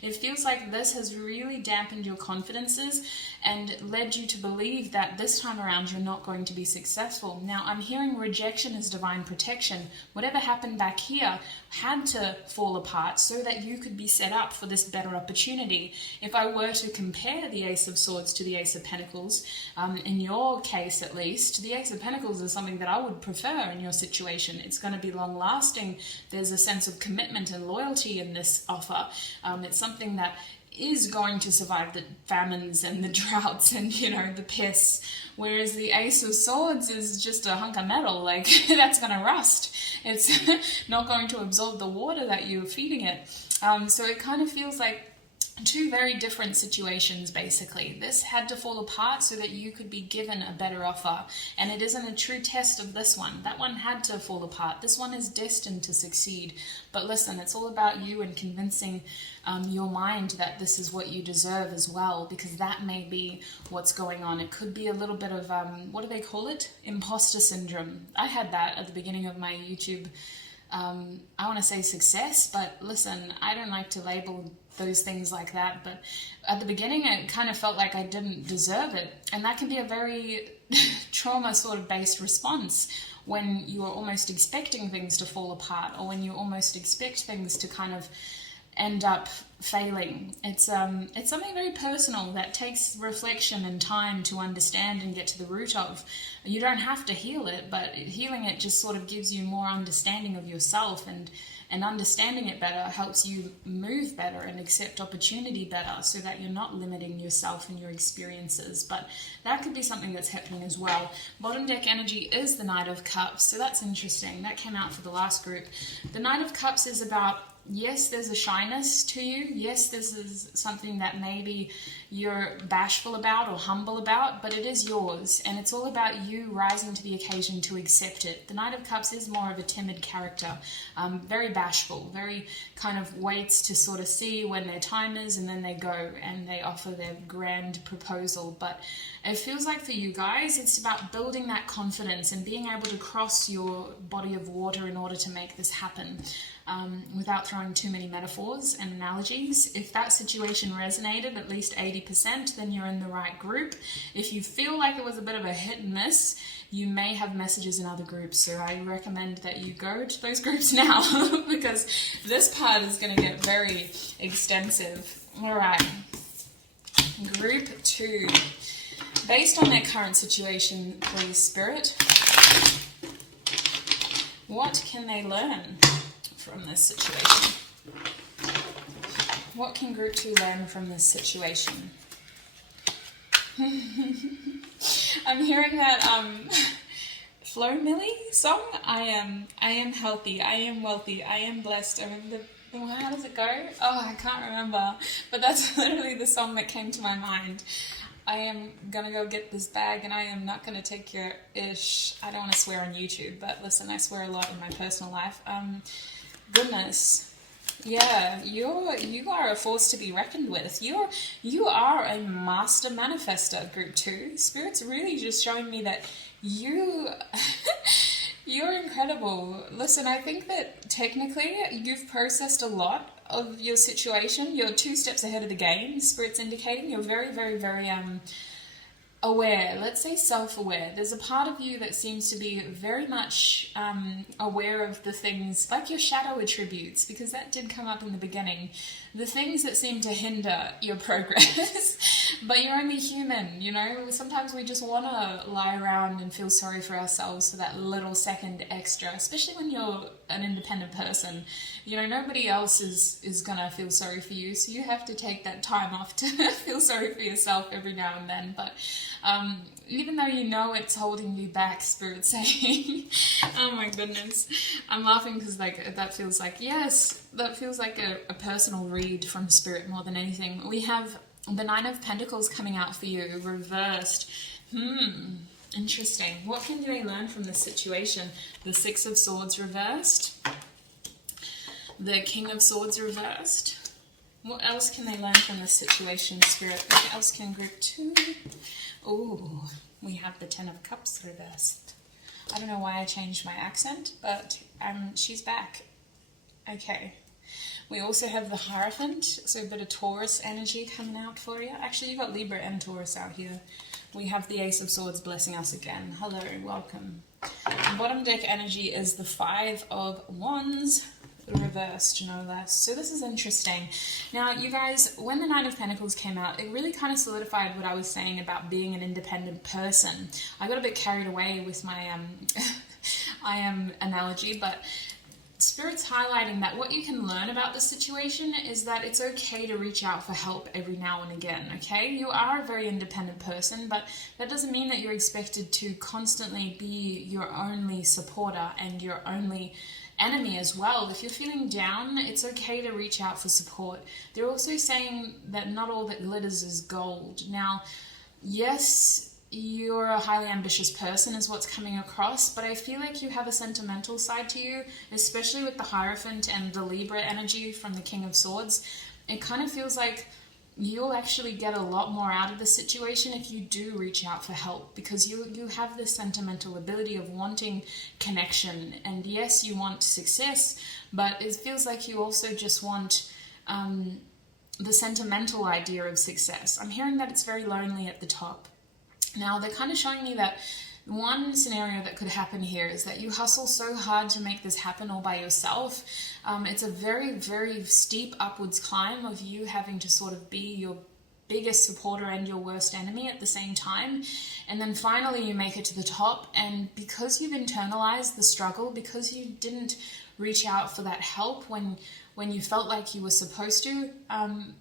It feels like this has really dampened your confidences and led you to believe that this time around you're not going to be successful. Now, I'm hearing rejection is divine protection. Whatever happened back here had to fall apart so that you could be set up for this better opportunity. If I were to compare the Ace of Swords to the Ace of Pentacles, in your case at least, the Ace of Pentacles is something that I would prefer in your situation. It's going to be long lasting. There's a sense of commitment and loyalty in this offer. It's something that is going to survive the famines and the droughts and, you know, the pests, whereas the Ace of Swords is just a hunk of metal, like that's going to rust. It's not going to absorb the water that you're feeding it. So it kind of feels like two very different situations, basically. This had to fall apart so that you could be given a better offer, and it isn't a true test of this one. That one had to fall apart. This one is destined to succeed. But listen, it's all about you and convincing your mind that this is what you deserve as well, because that may be what's going on. It could be a little bit of, what do they call it? Imposter syndrome. I had that at the beginning of my YouTube I want to say success, but listen, I don't like to label those things like that, but at the beginning it kind of felt like I didn't deserve it, and that can be a very trauma sort of based response when you are almost expecting things to fall apart, or when you almost expect things to kind of end up failing. It's something very personal that takes reflection and time to understand and get to the root of. You don't have to heal it, but healing it just sort of gives you more understanding of yourself, and understanding it better helps you move better and accept opportunity better, so that you're not limiting yourself and your experiences. But that could be something that's happening as well. Bottom deck energy is the Knight of Cups, so that's interesting. That came out for the last group. The Knight of Cups is about, yes, there's a shyness to you. Yes, this is something that maybe you're bashful about or humble about, but it is yours, and it's all about you rising to the occasion to accept it. The Knight of Cups is more of a timid character, very bashful, very kind of waits to sort of see when their time is, and then they go and they offer their grand proposal. But it feels like for you guys, it's about building that confidence and being able to cross your body of water in order to make this happen. Without throwing too many metaphors and analogies. If that situation resonated at least 80%, then you're in the right group. If you feel like it was a bit of a hit and miss, you may have messages in other groups. So I recommend that you go to those groups now because this part is going to get very extensive. All right. Group 2. Based on their current situation, please, Spirit, what can they learn from this situation? What can group 2 learn from this situation? I'm hearing that Flo Millie song. I am healthy. I am wealthy. I am blessed. I remember how does it go? Oh, I can't remember. But that's literally the song that came to my mind. I am gonna go get this bag and I am not gonna take your ish. I don't want to swear on YouTube, but listen, I swear a lot in my personal life. Goodness. Yeah, you are a force to be reckoned with. You are a master manifester, group 2. Spirit's really just showing me that you're incredible. Listen, I think that technically you've processed a lot of your situation. You're 2 steps ahead of the game. Spirit's indicating you're very, very, very aware, let's say self-aware. There's a part of you that seems to be very much aware of the things, like your shadow attributes, because that did come up in the beginning. The things that seem to hinder your progress, but you're only human, you know? Sometimes we just want to lie around and feel sorry for ourselves for that little second extra, especially when you're an independent person. You know, nobody else is gonna feel sorry for you, so you have to take that time off to feel sorry for yourself every now and then. But even though you know it's holding you back, Spirit's saying, oh my goodness, I'm laughing because like that feels like, yes, that feels like a personal read from Spirit more than anything. We have the 9 of Pentacles coming out for you, reversed. Interesting. What can they learn from this situation? The 6 of Swords reversed. The King of Swords reversed. What else can they learn from this situation, Spirit? What else can group 2? Oh, we have the 10 of Cups reversed. I don't know why I changed my accent, but she's back. Okay. We also have the Hierophant, so a bit of Taurus energy coming out for you. Actually, you've got Libra and Taurus out here. We have the Ace of Swords blessing us again. Hello, welcome. The bottom deck energy is the 5 of Wands, reversed, no less. So this is interesting. Now, you guys, when the 9 of Pentacles came out, it really kind of solidified what I was saying about being an independent person. I got a bit carried away with my I am analogy, but Spirit's highlighting that what you can learn about the situation is that it's okay to reach out for help every now and again, okay? You are a very independent person, but that doesn't mean that you're expected to constantly be your only supporter and your only enemy as well. If you're feeling down, it's okay to reach out for support. They're also saying that not all that glitters is gold. Now, yes, you're a highly ambitious person is what's coming across, but I feel like you have a sentimental side to you, especially with the Hierophant and the Libra energy from the King of Swords. It kind of feels like you'll actually get a lot more out of the situation if you do reach out for help, because you have this sentimental ability of wanting connection. And yes, you want success, but it feels like you also just want the sentimental idea of success. I'm hearing that it's very lonely at the top. Now, they're kind of showing me that one scenario that could happen here is that you hustle so hard to make this happen all by yourself. It's a very, very steep upwards climb of you having to sort of be your biggest supporter and your worst enemy at the same time. And then finally you make it to the top, and because you've internalized the struggle, because you didn't reach out for that help when you felt like you were supposed to,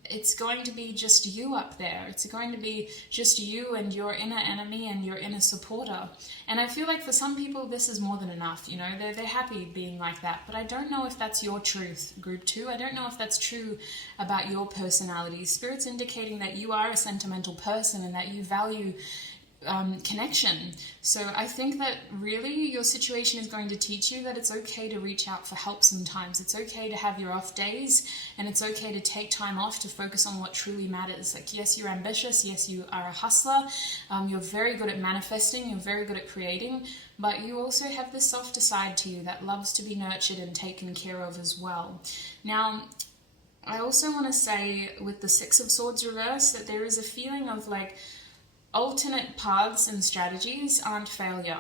it's going to be just you up there. It's going to be just you and your inner enemy and your inner supporter. And I feel like for some people this is more than enough, you know, they're happy being like that. But I don't know if that's your truth, group 2. I don't know if that's true about your personality. Spirit's indicating that you are a sentimental person and that you value connection. So I think that really your situation is going to teach you that it's okay to reach out for help sometimes. It's okay to have your off days, and it's okay to take time off to focus on what truly matters. Like, yes, you're ambitious. Yes, you are a hustler. You're very good at manifesting. You're very good at creating, but you also have this softer side to you that loves to be nurtured and taken care of as well. Now, I also want to say with the 6 of Swords reverse that there is a feeling of like, alternate paths and strategies aren't failure.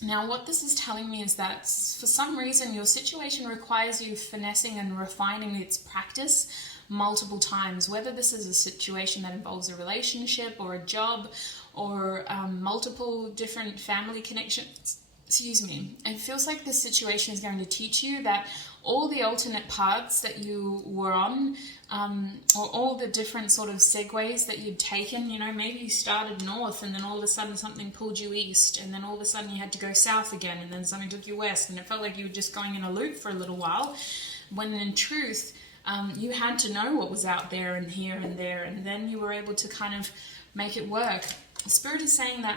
Now, what this is telling me is that for some reason your situation requires you finessing and refining its practice multiple times, whether this is a situation that involves a relationship or a job or multiple different family connections. it feels like this situation is going to teach you that all the alternate paths that you were on, or all the different sort of segues that you'd taken, you know, maybe you started north and then all of a sudden something pulled you east, and then all of a sudden you had to go south again, and then something took you west, and it felt like you were just going in a loop for a little while, when in truth, you had to know what was out there and here and there, and then you were able to kind of make it work. Spirit is saying that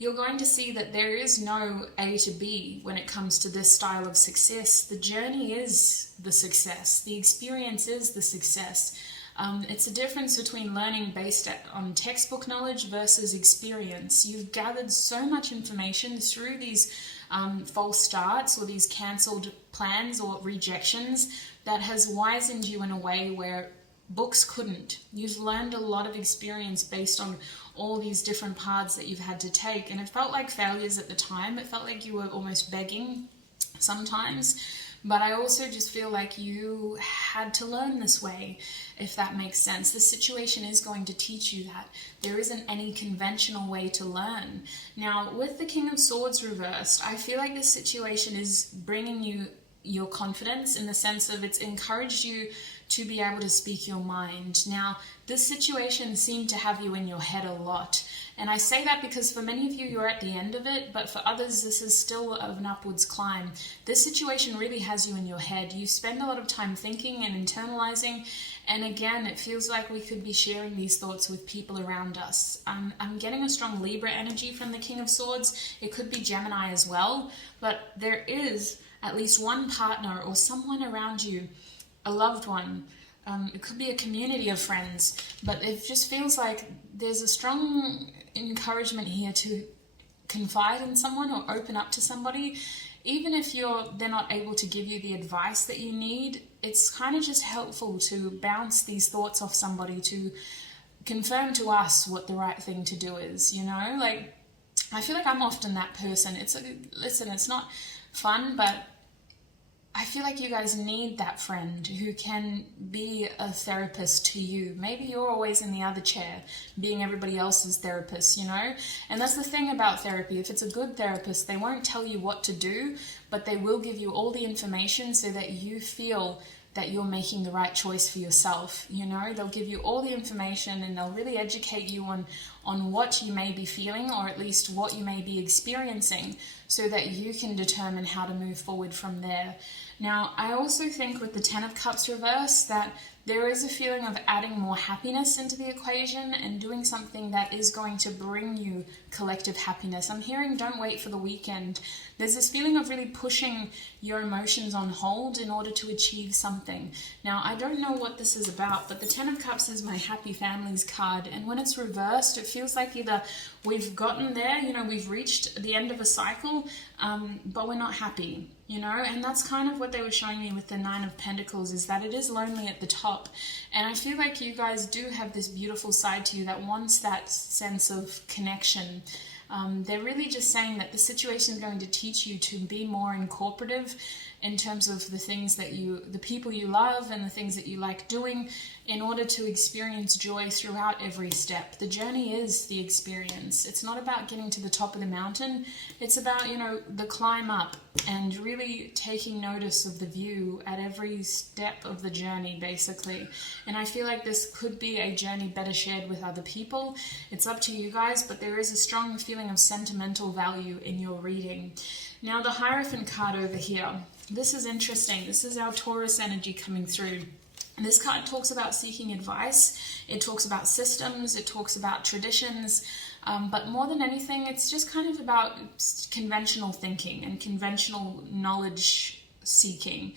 you're going to see that there is no A to B when it comes to this style of success. The journey is the success. The experience is the success. It's a difference between learning based on textbook knowledge versus experience. You've gathered so much information through these false starts or these cancelled plans or rejections that has wizened you in a way where books couldn't. You've learned a lot of experience based on all these different paths that you've had to take, and it felt like failures at the time. It felt like you were almost begging sometimes, but I also just feel like you had to learn this way, if that makes sense. The situation is going to teach you that there isn't any conventional way to learn. Now, with the King of Swords reversed, I feel like this situation is bringing you your confidence, in the sense of it's encouraged you to be able to speak your mind. Now, this situation seemed to have you in your head a lot. And I say that because for many of you, you're at the end of it, but for others, this is still an upwards climb. This situation really has you in your head. You spend a lot of time thinking and internalizing. And again, it feels like we could be sharing these thoughts with people around us. I'm getting a strong Libra energy from the King of Swords. It could be Gemini as well, but there is at least one partner or someone around you, a loved one. It could be a community of friends, but it just feels like there's a strong encouragement here to confide in someone or open up to somebody. Even if they're not able to give you the advice that you need, it's kind of just helpful to bounce these thoughts off somebody to confirm to us what the right thing to do is, you know? Like, I feel like I'm often that person. Listen, it's not fun, but I feel like you guys need that friend who can be a therapist to you. Maybe you're always in the other chair, being everybody else's therapist, you know? And that's the thing about therapy. If it's a good therapist, they won't tell you what to do, but they will give you all the information so that you feel that you're making the right choice for yourself. You know, they'll give you all the information and they'll really educate you on what you may be feeling, or at least what you may be experiencing, so that you can determine how to move forward from there. Now, I also think with the Ten of Cups reverse that there is a feeling of adding more happiness into the equation and doing something that is going to bring you collective happiness. I'm hearing don't wait for the weekend. There's this feeling of really pushing your emotions on hold in order to achieve something. Now, I don't know what this is about, but the Ten of Cups is my Happy Families card, and when it's reversed, it feels like either we've gotten there, you know, we've reached the end of a cycle, but we're not happy. You know, and that's kind of what they were showing me with the Nine of Pentacles, is that it is lonely at the top. And I feel like you guys do have this beautiful side to you that wants that sense of connection. They're really just saying that the situation is going to teach you to be more incorporative in terms of the things that the people you love and the things that you like doing, in order to experience joy throughout every step. The journey is the experience. It's not about getting to the top of the mountain. It's about, you know, the climb up and really taking notice of the view at every step of the journey, basically. And I feel like this could be a journey better shared with other people. It's up to you guys, but there is a strong feeling of sentimental value in your reading. Now, the Hierophant card over here. This is interesting. This is our Taurus energy coming through. This card talks about seeking advice. It talks about systems. It talks about traditions. But more than anything, it's just kind of about conventional thinking and conventional knowledge seeking,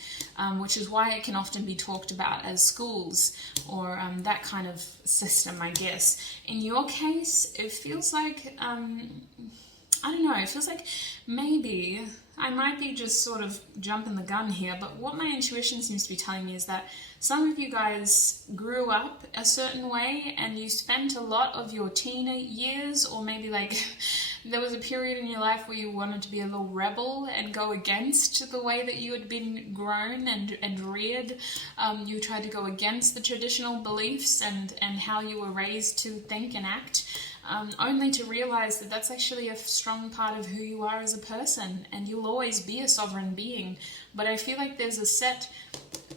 which is why it can often be talked about as schools or that kind of system, I guess. In your case, it feels like, I don't know, it feels like maybe I might be just sort of jumping the gun here, but what my intuition seems to be telling me is that some of you guys grew up a certain way and you spent a lot of your teen years, or maybe like there was a period in your life where you wanted to be a little rebel and go against the way that you had been grown and reared. You tried to go against the traditional beliefs and how you were raised to think and act. only to realize that that's actually a strong part of who you are as a person, and you'll always be a sovereign being. But I feel like there's a set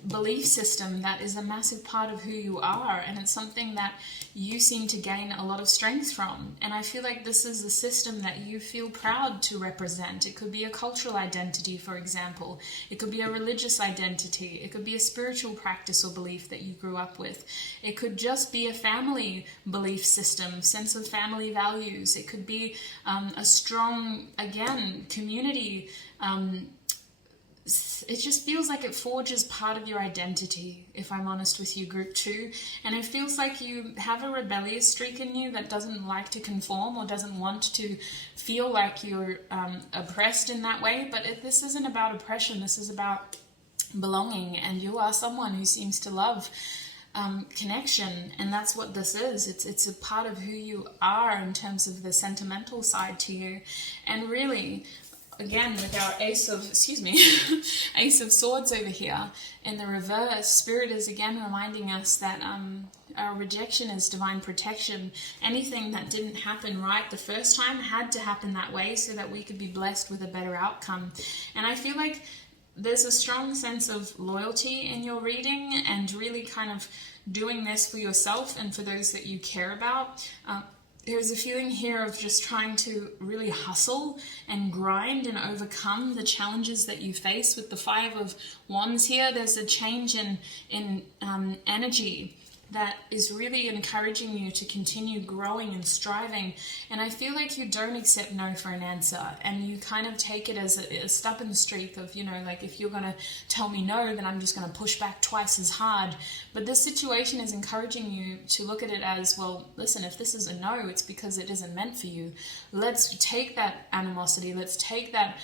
belief system that is a massive part of who you are, and it's something that you seem to gain a lot of strength from. And I feel like this is a system that you feel proud to represent. It could be a cultural identity, for example. It could be a religious identity. It could be a spiritual practice or belief that you grew up with. It could just be a family belief system, sense of family values. It could be a strong, again, community. It just feels like it forges part of your identity, if I'm honest with you, group 2. And it feels like you have a rebellious streak in you that doesn't like to conform or doesn't want to feel like you're oppressed in that way. But this isn't about oppression. This is about belonging. And you are someone who seems to love connection. And that's what this is. It's a part of who you are in terms of the sentimental side to you. And really, again, with our Ace of Swords over here in the reverse, Spirit is again reminding us that our rejection is divine protection. Anything that didn't happen right the first time had to happen that way so that we could be blessed with a better outcome. And I feel like there's a strong sense of loyalty in your reading, and really kind of doing this for yourself and for those that you care about. There's a feeling here of just trying to really hustle and grind and overcome the challenges that you face. With the 5 of Wands here, there's a change in energy that is really encouraging you to continue growing and striving. And I feel like you don't accept no for an answer, and you kind of take it as a stubborn streak of, like, if you're going to tell me no, then I'm just going to push back twice as hard. But this situation is encouraging you to look at it as, well, listen, if this is a no, it's because it isn't meant for you. Let's take that animosity, let's take that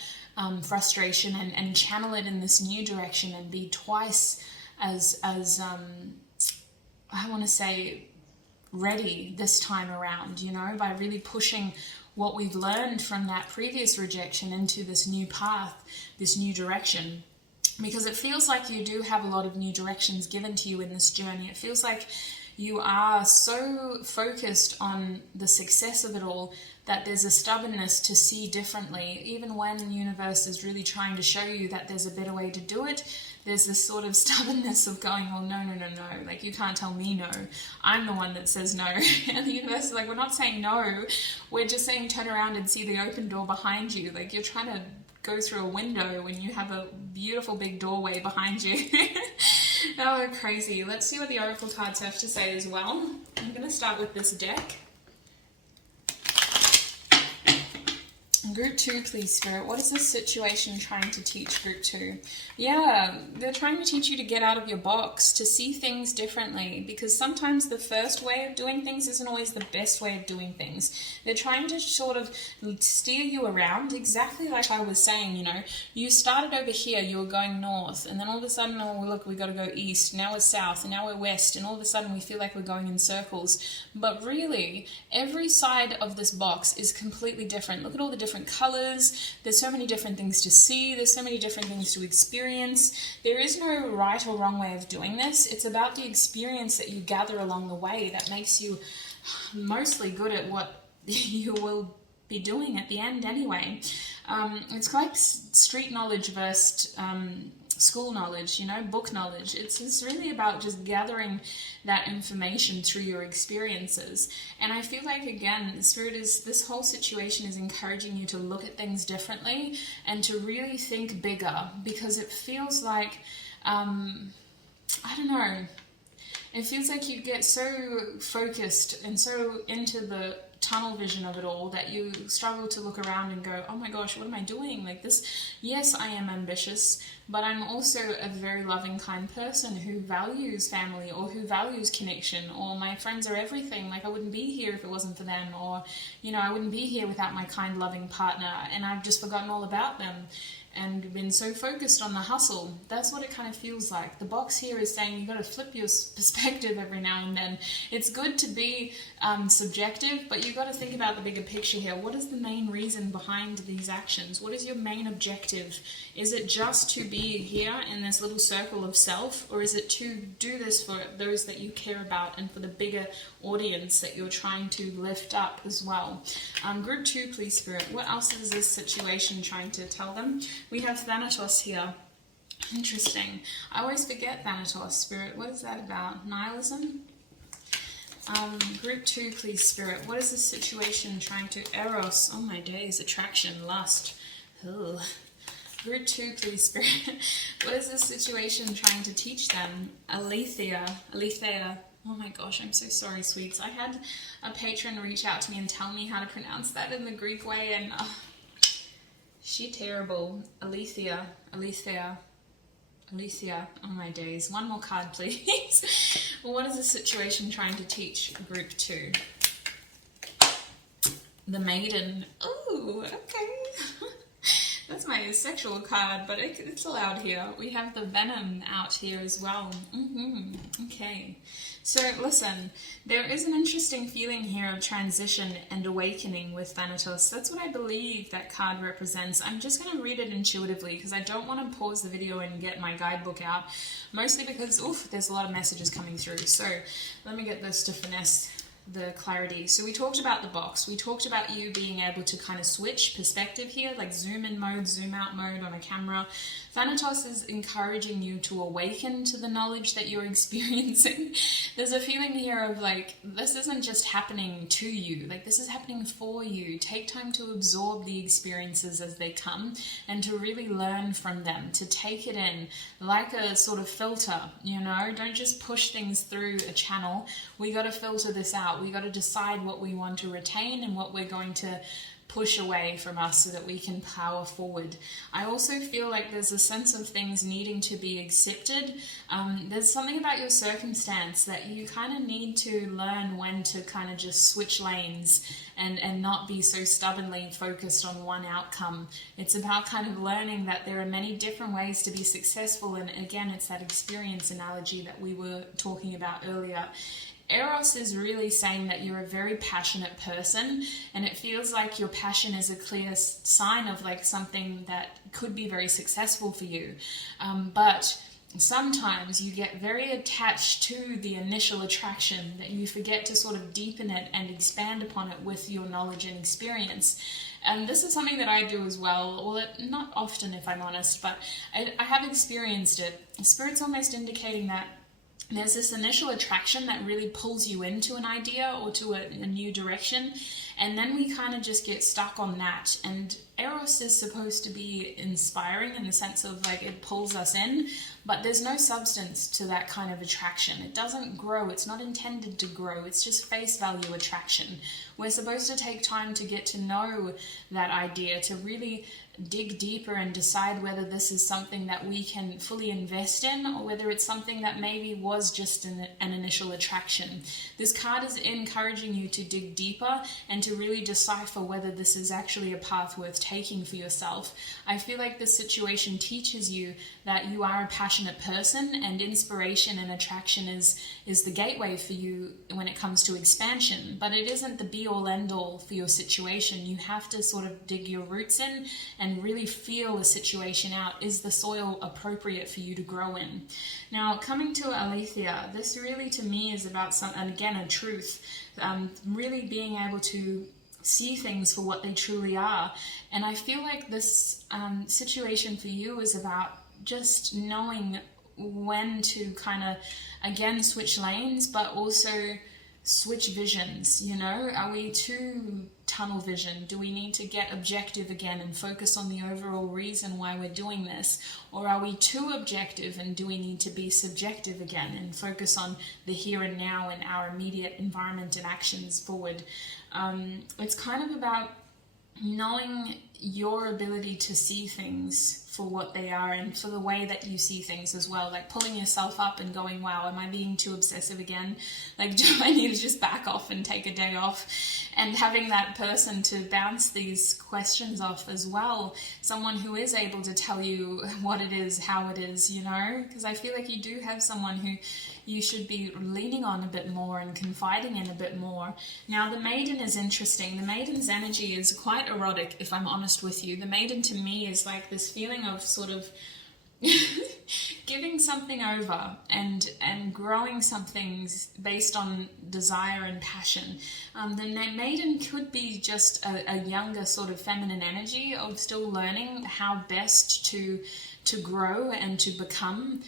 frustration and channel it in this new direction, and be twice as I want to say ready this time around, by really pushing what we've learned from that previous rejection into this new path, this new direction. Because it feels like you do have a lot of new directions given to you in this journey. It feels like you are so focused on the success of it all that there's a stubbornness to see differently. Even when the universe is really trying to show you that there's a better way to do it, there's this sort of stubbornness of going, well, no. Like, you can't tell me no. I'm the one that says no. And the universe is like, we're not saying no. We're just saying turn around and see the open door behind you. Like, you're trying to go through a window when you have a beautiful big doorway behind you. Oh, crazy. Let's see what the Oracle cards have to say as well. I'm going to start with this deck. Group 2, please, Spirit. What is this situation trying to teach Group 2? Yeah, they're trying to teach you to get out of your box, to see things differently, because sometimes the first way of doing things isn't always the best way of doing things. They're trying to sort of steer you around, exactly like I was saying, You started over here, you were going north, and then all of a sudden, oh, look, we got to go east, now we're south, and now we're west, and all of a sudden we feel like we're going in circles. But really, every side of this box is completely different. Look at all the different colors. There's so many different things to see. There's so many different things to experience. There is no right or wrong way of doing this. It's about the experience that you gather along the way that makes you mostly good at what you will be doing at the end anyway. It's like street knowledge versus school knowledge, book knowledge. It's really about just gathering that information through your experiences. And I feel like, again, this whole situation is encouraging you to look at things differently and to really think bigger, because it feels like, I don't know, it feels like you get so focused and so into the tunnel vision of it all that you struggle to look around and go, oh my gosh, what am I doing? Like this, yes, I am ambitious, but I'm also a very loving, kind person who values family, or who values connection, or my friends are everything. Like, I wouldn't be here if it wasn't for them, or, I wouldn't be here without my kind, loving partner, and I've just forgotten all about them. and been so focused on the hustle. That's what it kind of feels like. The box here is saying you got to flip your perspective every now and then. It's good to be subjective, but you got to think about the bigger picture here. What is the main reason behind these actions? What is your main objective? Is it just to be here in this little circle of self, or is it to do this for those that you care about and for the bigger audience that you're trying to lift up as well? Group 2, please, Spirit. What else is this situation trying to tell them? We have Thanatos here. Interesting. I always forget Thanatos, Spirit. What is that about? Nihilism? Group 2, please, Spirit. What is this situation trying to... Eros. Oh my days. Attraction. Lust. Ugh. Group 2, please, Spirit. What is this situation trying to teach them? Aletheia. Oh my gosh, I'm so sorry, sweets. I had a patron reach out to me and tell me how to pronounce that in the Greek way, and she terrible. Aletheia. Oh my days. One more card, please. What is the situation trying to teach Group 2? The Maiden. Ooh, okay. That's my sexual card, but it's allowed here. We have the Venom out here as well. Okay. So listen, there is an interesting feeling here of transition and awakening with Thanatos. That's what I believe that card represents. I'm just going to read it intuitively because I don't want to pause the video and get my guidebook out. Mostly because, there's a lot of messages coming through. So let me get this to finesse the clarity. So we talked about the box. We talked about you being able to kind of switch perspective here, like zoom in mode, zoom out mode on a camera. Thanatos is encouraging you to awaken to the knowledge that you're experiencing. There's a feeling here of like, this isn't just happening to you, like this is happening for you. Take time to absorb the experiences as they come and to really learn from them, to take it in like a sort of filter, you know? Don't just push things through a channel. We got to filter this out. We got to decide what we want to retain and what we're going to push away from us so that we can power forward. I also feel like there's a sense of things needing to be accepted. There's something about your circumstance that you kind of need to learn when to kind of just switch lanes and not be so stubbornly focused on one outcome. It's about kind of learning that there are many different ways to be successful, and again, it's that experience analogy that we were talking about earlier. Eros is really saying that you're a very passionate person, and it feels like your passion is a clear sign of like something that could be very successful for you. But sometimes you get very attached to the initial attraction that you forget to sort of deepen it and expand upon it with your knowledge and experience. And this is something that I do as well, not often if I'm honest, but I have experienced it. Spirit's almost indicating that there's this initial attraction that really pulls you into an idea or to a new direction, and then we kind of just get stuck on that. And Eros is supposed to be inspiring in the sense of like it pulls us in, but there's no substance to that kind of attraction. It doesn't grow. It's not intended to grow. It's just face value attraction. We're supposed to take time to get to know that idea, to really dig deeper and decide whether this is something that we can fully invest in or whether it's something that maybe was just an initial attraction. This card is encouraging you to dig deeper and to really decipher whether this is actually a path worth taking for yourself. I feel like this situation teaches you that you are a passionate person, and inspiration and attraction is the gateway for you when it comes to expansion, but it isn't the be-all end-all for your situation. You have to sort of dig your roots in and really feel the situation out. Is the soil appropriate for you to grow in? Now, coming to Aletheia, this really to me is about and again, a truth, really being able to see things for what they truly are. And I feel like this situation for you is about just knowing when to kind of, again, switch lanes, but also switch visions, you know? Are we too tunnel vision? Do we need to get objective again and focus on the overall reason why we're doing this? Or are we too objective, and do we need to be subjective again and focus on the here and now and our immediate environment and actions forward? It's kind of about knowing your ability to see things for what they are and for the way that you see things as well. Like pulling yourself up and going, wow, am I being too obsessive again? Like, do I need to just back off and take a day off? And having that person to bounce these questions off as well. Someone who is able to tell you what it is, how it is, you know? Because I feel like you do have someone who you should be leaning on a bit more and confiding in a bit more. Now, the Maiden is interesting. The Maiden's energy is quite erotic, if I'm honest with you. The Maiden to me is like this feeling of sort of giving something over and growing something based on desire and passion. The Maiden could be just a younger sort of feminine energy of still learning how best to grow and to become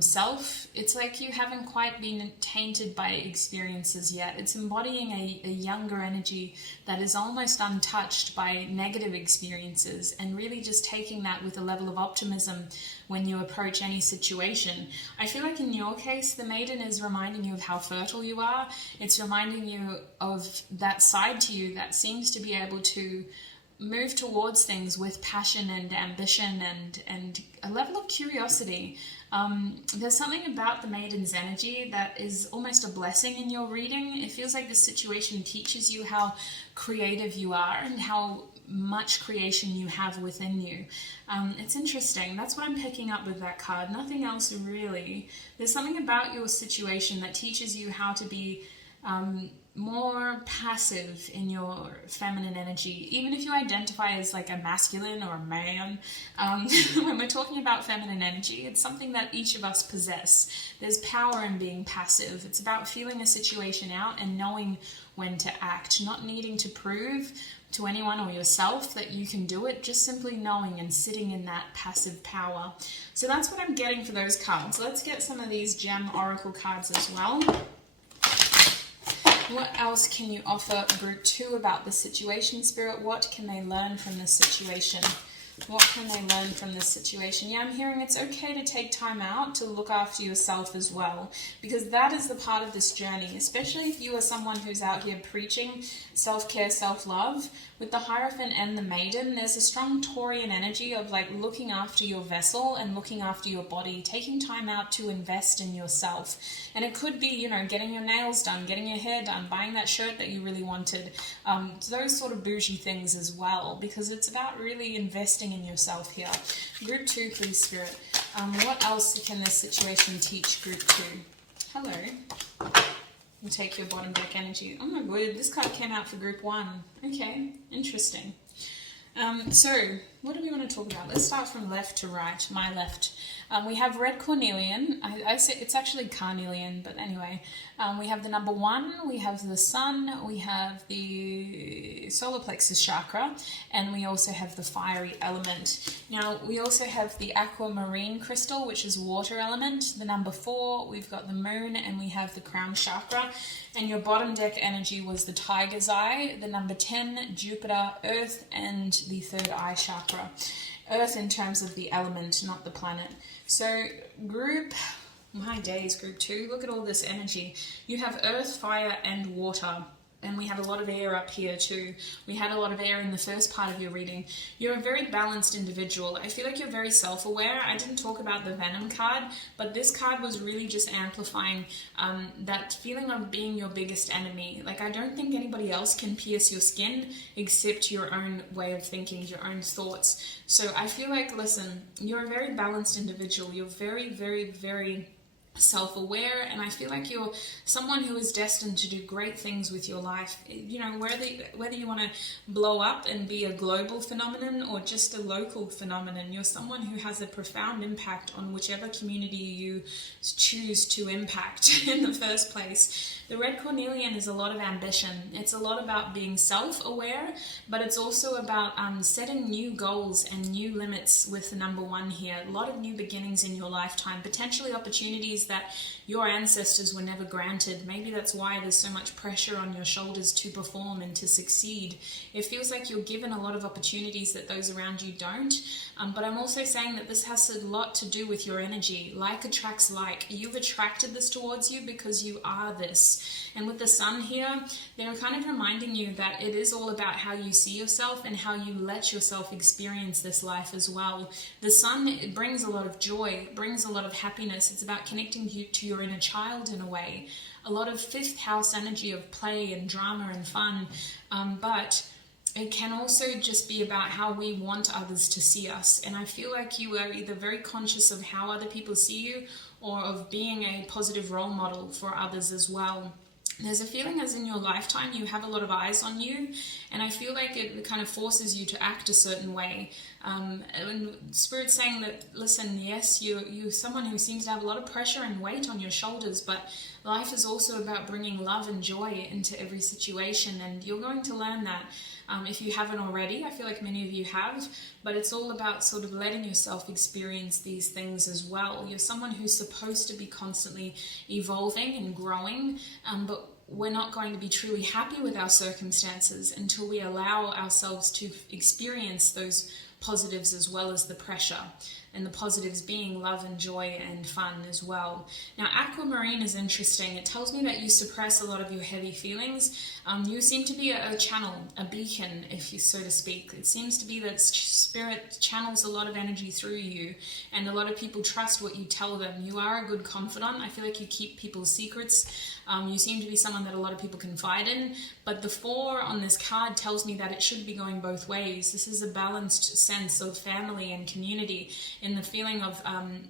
self. It's like you haven't quite been tainted by experiences yet. It's embodying a younger energy that is almost untouched by negative experiences, and really just taking that with a level of optimism when you approach any situation. I feel like in your case, the Maiden is reminding you of how fertile you are. It's reminding you of that side to you that seems to be able to move towards things with passion and ambition and a level of curiosity. There's something about the Maiden's energy that is almost a blessing in your reading. It feels like this situation teaches you how creative you are and how much creation you have within you. It's interesting. That's what I'm picking up with that card. Nothing else really. There's something about your situation that teaches you how to be more passive in your feminine energy, even if you identify as like a masculine or a man. When we're talking about feminine energy, it's something that each of us possess. There's power in being passive. It's about feeling a situation out and knowing when to act, not needing to prove to anyone or yourself that you can do it, just simply knowing and sitting in that passive power. So that's what I'm getting for those cards. Let's get some of these gem oracle cards as well. What else can you offer group 2 about the situation, Spirit? What can they learn from this situation? What can they learn from this situation? Yeah, I'm hearing it's okay to take time out to look after yourself as well, because that is the part of this journey, especially if you are someone who's out here preaching self-care, self-love. With the Hierophant and the Maiden, there's a strong Taurian energy of like looking after your vessel and looking after your body, taking time out to invest in yourself. And it could be, you know, getting your nails done, getting your hair done, buying that shirt that you really wanted, those sort of bougie things as well, because it's about really investing in yourself here. Group 2, please, Spirit. What else can this situation teach group 2? Hello. We'll take your bottom deck energy. Oh my word, this card came out for group 1. Okay, interesting. So, what do we want to talk about? Let's start from left to right, my left. We have red cornelian. I say it's actually carnelian, but anyway. We have the number 1, we have the sun, we have the solar plexus chakra, and we also have the fiery element. Now, we also have the aquamarine crystal, which is water element. The number 4, we've got the moon, and we have the crown chakra. And your bottom deck energy was the tiger's eye, the number 10, Jupiter, earth, and the third eye chakra. Earth in terms of the element, not the planet. So my days, group 2, look at all this energy. You have earth, fire, and water. And we have a lot of air up here too. We had a lot of air in the first part of your reading. You're a very balanced individual. I feel like you're very self-aware. I didn't talk about the Venom card, but this card was really just amplifying that feeling of being your biggest enemy. Like, I don't think anybody else can pierce your skin except your own way of thinking, your own thoughts. So I feel like, listen, you're a very balanced individual. You're very, very, very self-aware, and I feel like you're someone who is destined to do great things with your life. You know, whether you want to blow up and be a global phenomenon or just a local phenomenon, you're someone who has a profound impact on whichever community you choose to impact in the first place. The red cornelian is a lot of ambition. It's a lot about being self-aware, but it's also about setting new goals and new limits with the number 1 here. A lot of new beginnings in your lifetime, potentially opportunities that your ancestors were never granted. Maybe that's why there's so much pressure on your shoulders to perform and to succeed. It feels like you're given a lot of opportunities that those around you don't. But I'm also saying that this has a lot to do with your energy. Like attracts like. You've attracted this towards you because you are this. source. And with the sun here, they're kind of reminding you that it is all about how you see yourself and how you let yourself experience this life as well. The sun, it brings a lot of joy, it brings a lot of happiness. It's about connecting you to your inner child in a way. A lot of fifth house energy of play and drama and fun, but it can also just be about how we want others to see us. And I feel like you are either very conscious of how other people see you or of being a positive role model for others as well. There's a feeling as in your lifetime you have a lot of eyes on you, and I feel like it kind of forces you to act a certain way. And Spirit's saying that, listen, yes, you're someone who seems to have a lot of pressure and weight on your shoulders, but life is also about bringing love and joy into every situation, and you're going to learn that. If you haven't already, I feel like many of you have, but it's all about sort of letting yourself experience these things as well. You're someone who's supposed to be constantly evolving and growing, but we're not going to be truly happy with our circumstances until we allow ourselves to experience those positives as well as the pressure, and the positives being love and joy and fun as well. Now, aquamarine is interesting. It tells me that you suppress a lot of your heavy feelings. You seem to be a channel, a beacon, if you so to speak. It seems to be that Spirit channels a lot of energy through you, and a lot of people trust what you tell them. You are a good confidant. I feel like you keep people's secrets. You seem to be someone that a lot of people confide in, but the 4 on this card tells me that it should be going both ways. This is a balanced sense of family and community, in the feeling of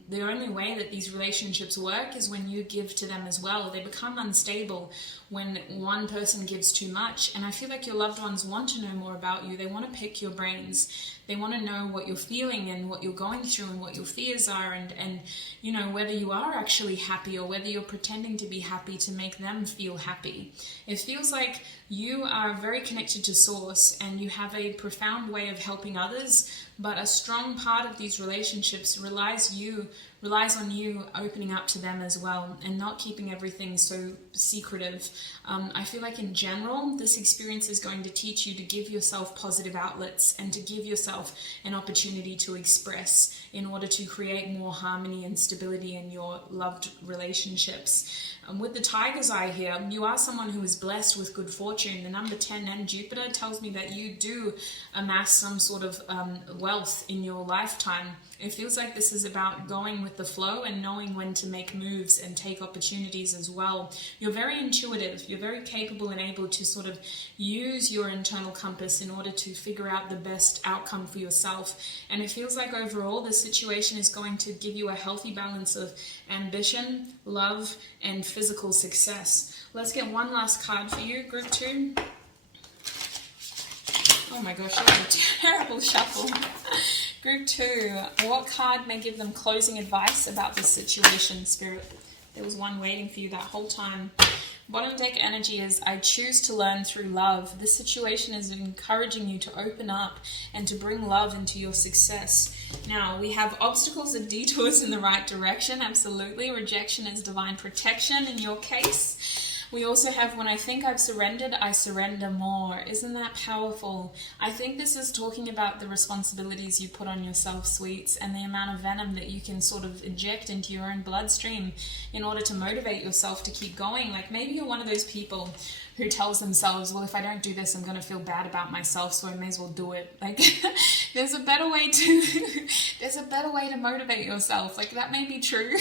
the only way that these relationships work is when you give to them as well. They become unstable when one person gives too much, and I feel like your loved ones want to know more about you. They want to pick your brains. They want to know what you're feeling and what you're going through and what your fears are, and you know, whether you are actually happy or whether you're pretending to be happy to make them feel happy. It feels like you are very connected to Source and you have a profound way of helping others, but a strong part of these relationships relies on you opening up to them as well and not keeping everything so secretive. I feel like in general, this experience is going to teach you to give yourself positive outlets and to give yourself an opportunity to express in order to create more harmony and stability in your loved relationships. With the tiger's eye here, you are someone who is blessed with good fortune. The number 10 and Jupiter tells me that you do amass some sort of wealth in your lifetime. It feels like this is about going with the flow and knowing when to make moves and take opportunities as well. You're very intuitive. You're very capable and able to sort of use your internal compass in order to figure out the best outcome for yourself. And it feels like overall this situation is going to give you a healthy balance of ambition, love, and physical success. Let's get one last card for you, Group 2. Oh my gosh, that was a terrible shuffle. Group 2, what card may give them closing advice about this situation, Spirit? There was one waiting for you that whole time. Bottom deck energy is, I choose to learn through love. This situation is encouraging you to open up and to bring love into your success. Now, we have obstacles and detours in the right direction, absolutely. Rejection is divine protection in your case. We also have, when I think I've surrendered, I surrender more. Isn't that powerful? I think this is talking about the responsibilities you put on yourself, sweets, and the amount of venom that you can sort of inject into your own bloodstream in order to motivate yourself to keep going. Like maybe you're one of those people who tells themselves, well, if I don't do this, I'm going to feel bad about myself, so I may as well do it. Like there's a better way to motivate yourself. Like that may be true,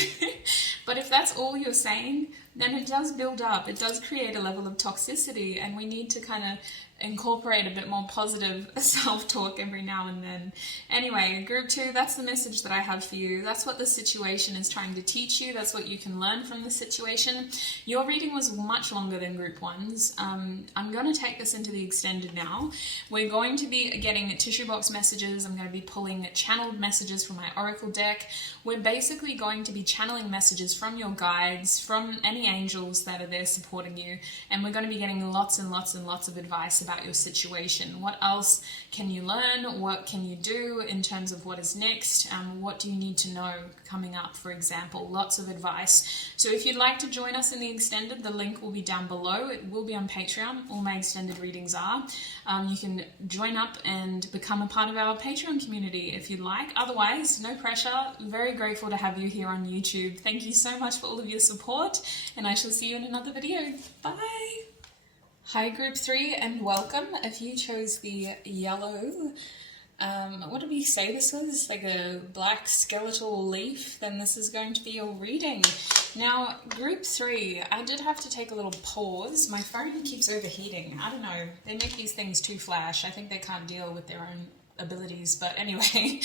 but if that's all you're saying, then it does build up. It does create a level of toxicity, and we need to kind of incorporate a bit more positive self-talk every now and then. Anyway, Group 2, that's the message that I have for you. That's what the situation is trying to teach you. That's what you can learn from the situation. Your reading was much longer than Group 1's. I'm going to take this into the extended now. We're going to be getting tissue box messages. I'm going to be pulling channeled messages from my Oracle deck. We're basically going to be channeling messages from your guides, from any angels that are there supporting you, and we're going to be getting lots and lots and lots of advice about your situation. What else can you learn? What can you do in terms of what is next? What do you need to know coming up, for example? Lots of advice. So if you'd like to join us in the extended, the link will be down below. It will be on Patreon. All my extended readings are. You can join up and become a part of our Patreon community if you'd like. Otherwise, no pressure. Very grateful to have you here on YouTube. Thank you so much for all of your support, and I shall see you in another video. Bye! Hi Group 3 and welcome. If you chose the yellow, what did we say this was? Like a black skeletal leaf, then this is going to be your reading. Now, Group 3, I did have to take a little pause. My phone keeps overheating. I don't know. They make these things too flash. I think they can't deal with their own abilities, but anyway,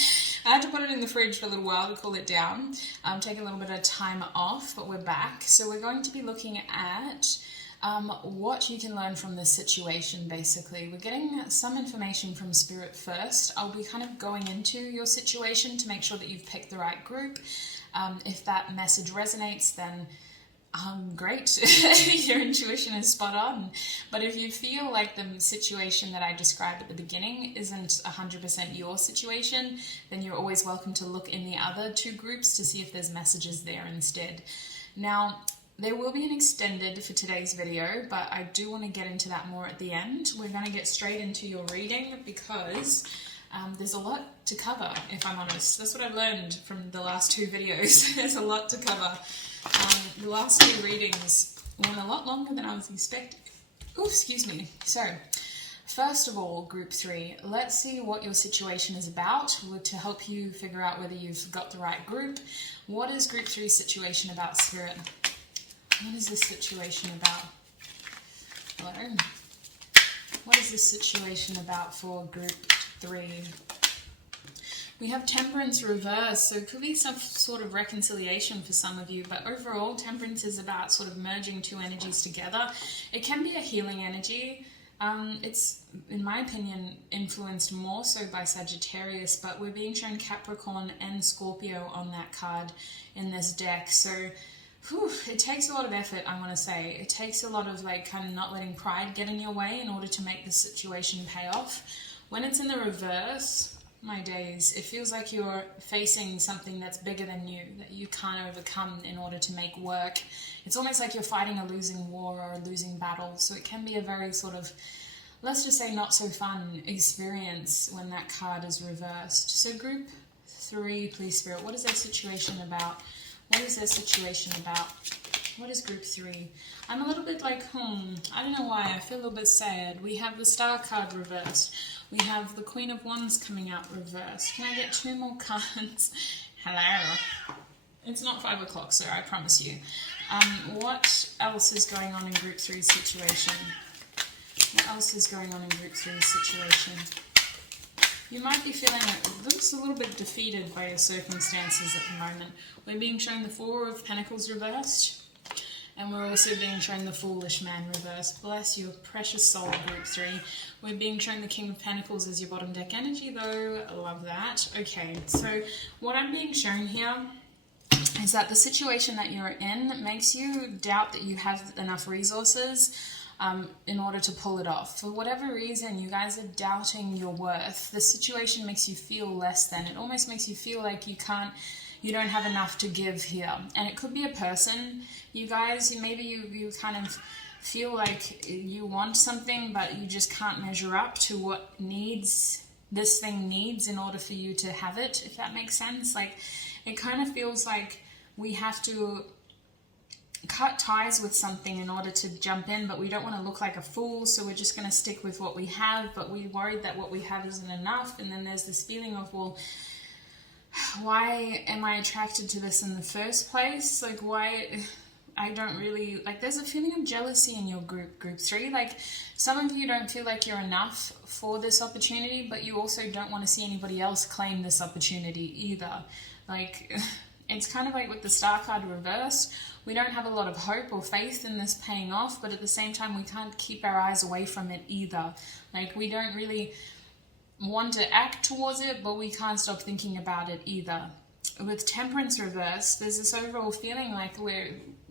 I had to put it in the fridge for a little while to cool it down. Take a little bit of time off, but we're back. So we're going to be looking at what you can learn from this situation, basically. We're getting some information from Spirit first. I'll be kind of going into your situation to make sure that you've picked the right group. If that message resonates, then great, your intuition is spot on. But if you feel like the situation that I described at the beginning isn't 100% your situation, then you're always welcome to look in the other two groups to see if there's messages there instead. Now, there will be an extended for today's video, but I do want to get into that more at the end. We're going to get straight into your reading because there's a lot to cover, if I'm honest. That's what I've learned from the last two videos. There's a lot to cover. The last two readings went a lot longer than I was expecting. Oh, excuse me. So, first of all, Group 3, let's see what your situation is about to help you figure out whether you've got the right group. What is Group 3's situation about, Spirit? What is this situation about? Hello? What is this situation about for Group 3? We have Temperance reverse, so it could be some sort of reconciliation for some of you, but overall, Temperance is about sort of merging two energies together. It can be a healing energy. It's, in my opinion, influenced more so by Sagittarius, but we're being shown Capricorn and Scorpio on that card in this deck, so it takes a lot of effort, I want to say. It takes a lot of like kind of not letting pride get in your way in order to make the situation pay off. When it's in the reverse, my days, it feels like you're facing something that's bigger than you, that you can't overcome in order to make work. It's almost like you're fighting a losing war or a losing battle, so it can be a very sort of, let's just say, not so fun experience when that card is reversed. So Group 3, please, Spirit, what is their situation about? What is their situation about? What is Group 3? I'm a little bit like, I don't know why, I feel a little bit sad. We have the Star card reversed. We have the Queen of Wands coming out reversed. Can I get two more cards? Hello. It's not 5 o'clock, sir, I promise you. What else is going on in Group 3's situation? What else is going on in Group 3's situation? You might be feeling just a little bit defeated by your circumstances at the moment. We're being shown the Four of Pentacles reversed, and we're also being shown the Foolish Man reversed. Bless your precious soul, Group 3. We're being shown the King of Pentacles as your bottom deck energy, though. I love that. Okay, so what I'm being shown here is that the situation that you're in makes you doubt that you have enough resources in order to pull it off. For whatever reason, you guys are doubting your worth. The situation makes you feel less than. It almost makes you feel like you don't have enough to give here. And it could be a person. You guys, maybe you kind of feel like you want something, but you just can't measure up to what this thing needs in order for you to have it, if that makes sense. Like, it kind of feels like we have to cut ties with something in order to jump in, but we don't want to look like a fool, so we're just going to stick with what we have, but we're worried that what we have isn't enough. And then there's this feeling of, well, why am I attracted to this in the first place? Like, why I don't really, like, there's a feeling of jealousy in your group 3. Like, some of you don't feel like you're enough for this opportunity, but you also don't want to see anybody else claim this opportunity either. Like, it's kind of like with the Star card reversed. We don't have a lot of hope or faith in this paying off, but at the same time, we can't keep our eyes away from it either. Like, we don't really want to act towards it, but we can't stop thinking about it either. With Temperance reversed, there's this overall feeling like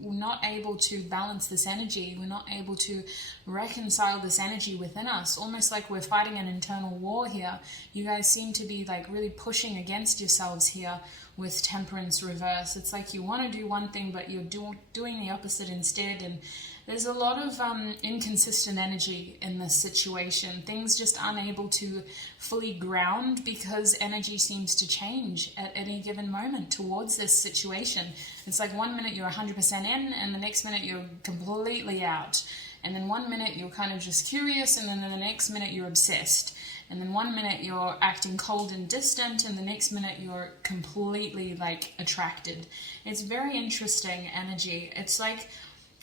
not able to balance this energy. We're not able to reconcile this energy within us, almost like we're fighting an internal war here. You guys seem to be like really pushing against yourselves here with Temperance reverse. It's like you want to do one thing, but you're doing the opposite instead. And there's a lot of inconsistent energy in this situation. Things just unable to fully ground because energy seems to change at any given moment towards this situation. It's like 1 minute you're 100% in, and the next minute you're completely out. And then 1 minute you're kind of just curious, and then the next minute you're obsessed. And then 1 minute you're acting cold and distant, and the next minute you're completely like attracted. It's very interesting energy. It's like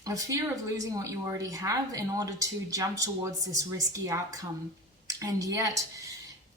a fear of losing what you already have in order to jump towards this risky outcome. And yet,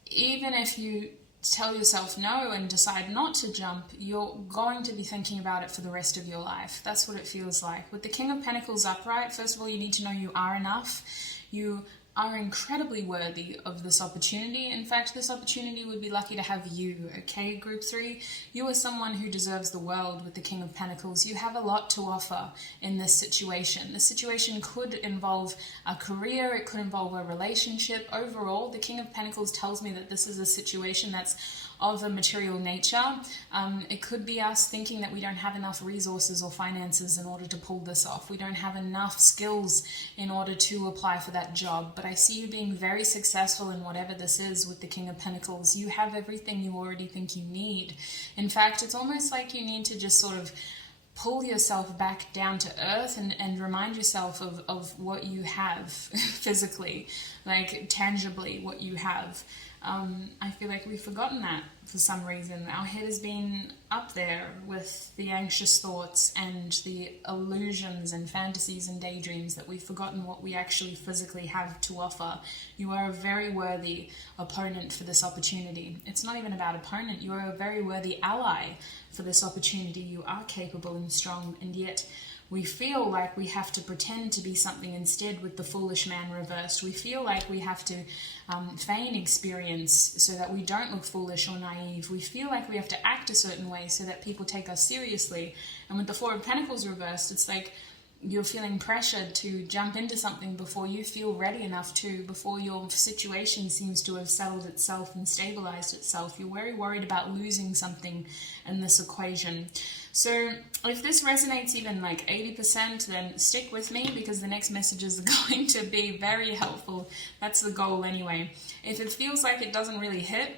even if you tell yourself no and decide not to jump, you're going to be thinking about it for the rest of your life. That's what it feels like. With the King of Pentacles upright, first of all, you need to know you are enough. You are incredibly worthy of this opportunity. In fact, this opportunity would be lucky to have you, okay, Group 3? You are someone who deserves the world with the King of Pentacles. You have a lot to offer in this situation. This situation could involve a career, it could involve a relationship. Overall, the King of Pentacles tells me that this is a situation that's of a material nature. It could be us thinking that we don't have enough resources or finances in order to pull this off. We don't have enough skills in order to apply for that job. But I see you being very successful in whatever this is with the King of Pentacles. You have everything you already think you need. In fact, it's almost like you need to just sort of pull yourself back down to earth and remind yourself of what you have physically, like tangibly what you have. I feel like we've forgotten that for some reason. Our head has been up there with the anxious thoughts and the illusions and fantasies and daydreams that we've forgotten what we actually physically have to offer. You are a very worthy opponent for this opportunity. It's not even about opponent. You are a very worthy ally for this opportunity. You are capable and strong, and yet we feel like we have to pretend to be something instead with the Foolish Man reversed. We feel like we have to feign experience so that we don't look foolish or naive. We feel like we have to act a certain way so that people take us seriously. And with the Four of Pentacles reversed, it's like you're feeling pressured to jump into something before you feel ready enough to, before your situation seems to have settled itself and stabilized itself. You're very worried about losing something in this equation. So if this resonates even like 80%, then stick with me, because the next messages are going to be very helpful. That's the goal anyway. If it feels like it doesn't really hit,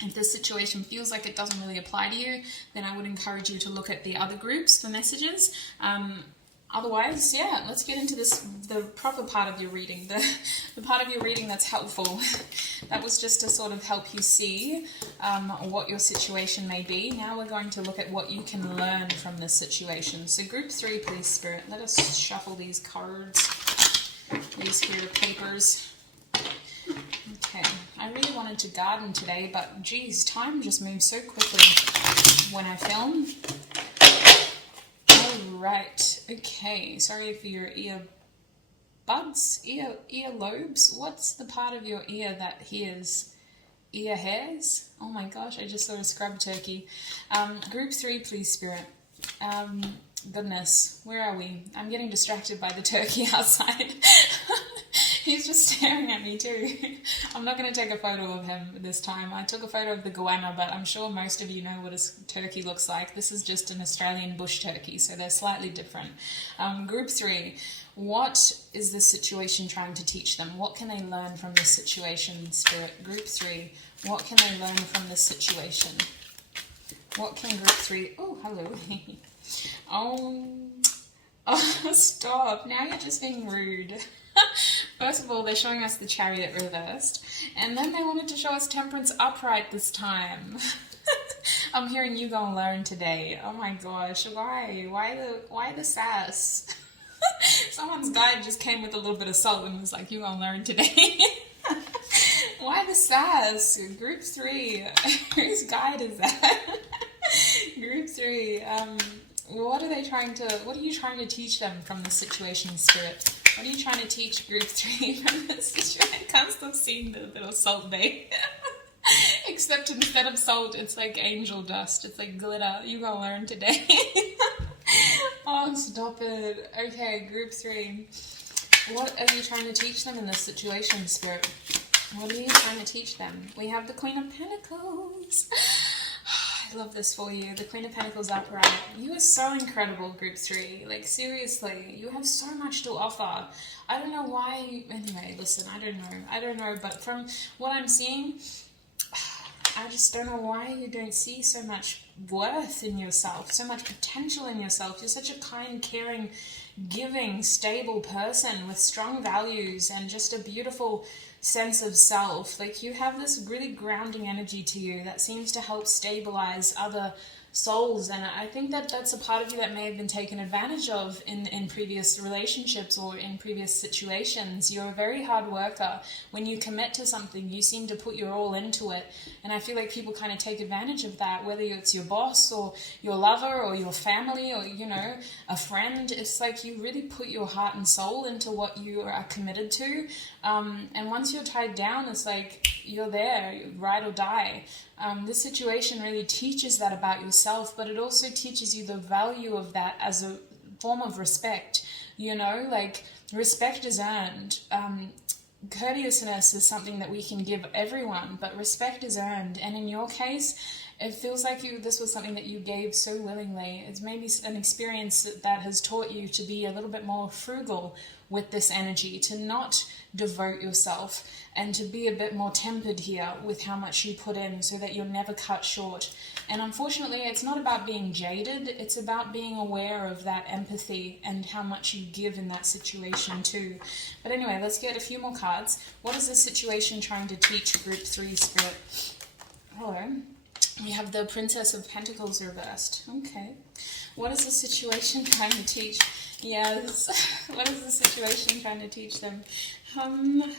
if this situation feels like it doesn't really apply to you, then I would encourage you to look at the other groups for messages. Otherwise, yeah, let's get into the proper part of your reading, the part of your reading that's helpful. That was just to sort of help you see what your situation may be. Now we're going to look at what you can learn from this situation. So Group 3, please, Spirit, let us shuffle these cards, these here papers. Okay, I really wanted to garden today, but geez, time just moves so quickly when I film. Right, okay, sorry for your earlobes. What's the part of your ear that hears? Ear hairs? Oh my gosh, I just sort of scrubbed turkey. Group 3, please, Spirit. Goodness, where are we? I'm getting distracted by the turkey outside. He's just staring at me too. I'm not going to take a photo of him this time. I took a photo of the goanna, but I'm sure most of you know what a turkey looks like. This is just an Australian bush turkey, so they're slightly different. Group 3, what is this situation trying to teach them? What can they learn from this situation, Spirit? Group 3, what can they learn from this situation? What can Group 3... Oh, hello. Oh, stop. Now you're just being rude. First of all, they're showing us the Chariot reversed, and then they wanted to show us Temperance upright this time. I'm hearing you go and learn today. Oh my gosh, why? Why the sass? Someone's guide just came with a little bit of salt and was like, you go and learn today. Why the sass? Group 3. Whose guide is that? Group 3. What are you trying to teach them from the situation, Spirit? What are you trying to teach Group 3 from this situation? I can't stop seeing the little salt bay. Except instead of salt, it's like angel dust. It's like glitter. You gonna learn today. Oh, stop it. Okay, group 3. What are you trying to teach them in this situation, Spirit? What are you trying to teach them? We have the Queen of Pentacles. I love this for you. The Queen of Pentacles upright. You are so incredible, group 3. Like, seriously, you have so much to offer. I don't know why. Anyway, listen, I don't know, but from what I'm seeing, I just don't know why you don't see so much worth in yourself, so much potential in yourself. You're such a kind, caring, giving, stable person with strong values and just a beautiful sense of self. Like, you have this really grounding energy to you that seems to help stabilize other souls, and I think that that's a part of you that may have been taken advantage of in previous relationships or in previous situations. You're a very hard worker. When you commit to something, you seem to put your all into it, and I feel like people kind of take advantage of that, whether it's your boss or your lover or your family or, you know, a friend. It's like you really put your heart and soul into what you are committed to, and once you're tied down, it's like you're there, ride or die. This situation really teaches that about yourself, but it also teaches you the value of that as a form of respect. You know, like, respect is earned. Courteousness is something that we can give everyone, but respect is earned. And in your case, it feels like this was something that you gave so willingly. It's maybe an experience that has taught you to be a little bit more frugal with this energy, to not devote yourself, and to be a bit more tempered here with how much you put in so that you're never cut short. And unfortunately, it's not about being jaded, it's about being aware of that empathy and how much you give in that situation too. But anyway, let's get a few more cards. What is this situation trying to teach group 3, Spirit? Hello. We have the Princess of Pentacles reversed. Okay. What is the situation trying to teach? Yes. What is the situation trying to teach them?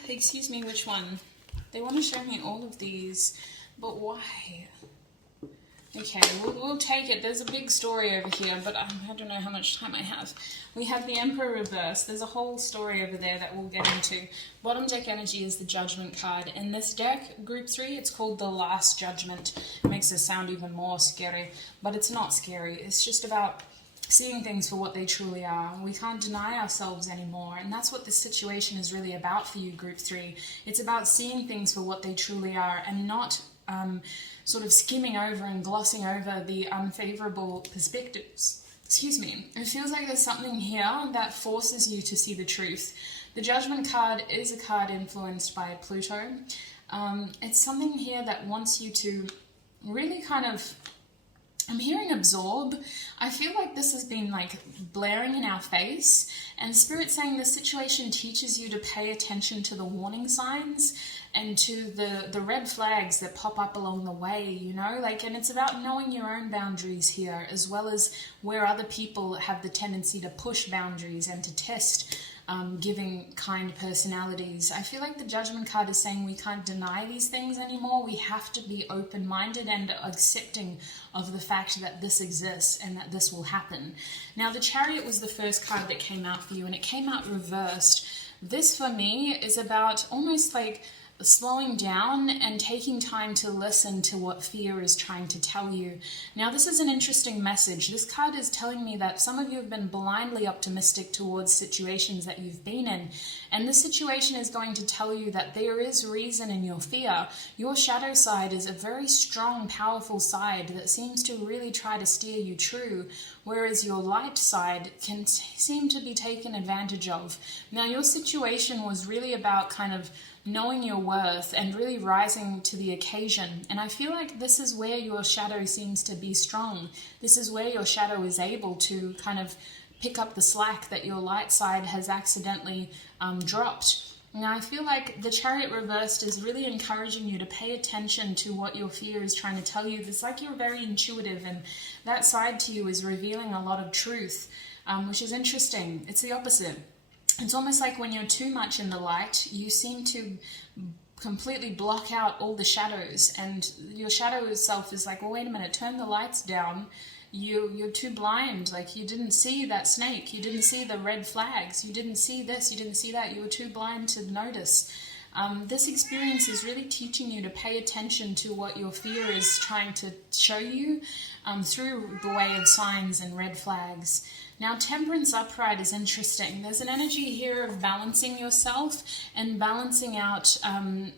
Excuse me, which one? They want to show me all of these, but why? Okay, we'll take it. There's a big story over here, but I don't know how much time I have. We have the Emperor reversed. There's a whole story over there that we'll get into. Bottom deck energy is the Judgment card. In this deck, group 3, it's called the Last Judgment. It makes it sound even more scary, but it's not scary. It's just about seeing things for what they truly are. We can't deny ourselves anymore, and that's what this situation is really about for you, group 3. It's about seeing things for what they truly are and not sort of skimming over and glossing over the unfavorable perspectives. Excuse me. It feels like there's something here that forces you to see the truth. The Judgment card is a card influenced by Pluto. It's something here that wants you to really kind of, I'm hearing absorb. I feel like this has been like blaring in our face, and Spirit saying the situation teaches you to pay attention to the warning signs and to the red flags that pop up along the way, you know, like, and it's about knowing your own boundaries here, as well as where other people have the tendency to push boundaries and to test giving kind personalities. I feel like the Judgment card is saying we can't deny these things anymore. We have to be open-minded and accepting of the fact that this exists and that this will happen. Now, the Chariot was the first card that came out for you, and it came out reversed. This, for me, is about almost like slowing down and taking time to listen to what fear is trying to tell you. Now, this is an interesting message. This card is telling me that some of you have been blindly optimistic towards situations that you've been in, and this situation is going to tell you that there is reason in your fear. Your shadow side is a very strong, powerful side that seems to really try to steer you true, whereas your light side can seem to be taken advantage of. Now, your situation was really about kind of knowing your worth and really rising to the occasion. And I feel like this is where your shadow seems to be strong. This is where your shadow is able to kind of pick up the slack that your light side has accidentally dropped. Now, I feel like the Chariot reversed is really encouraging you to pay attention to what your fear is trying to tell you. It's like you're very intuitive, and that side to you is revealing a lot of truth, which is interesting. It's the opposite. It's almost like when you're too much in the light, you seem to completely block out all the shadows, and your shadow self is like, well, wait a minute, turn the lights down. You're too blind. Like, you didn't see that snake, you didn't see the red flags, you didn't see this, you didn't see that, you were too blind to notice. This experience is really teaching you to pay attention to what your fear is trying to show you through the way of signs and red flags. Now, Temperance upright is interesting. There's an energy here of balancing yourself and balancing out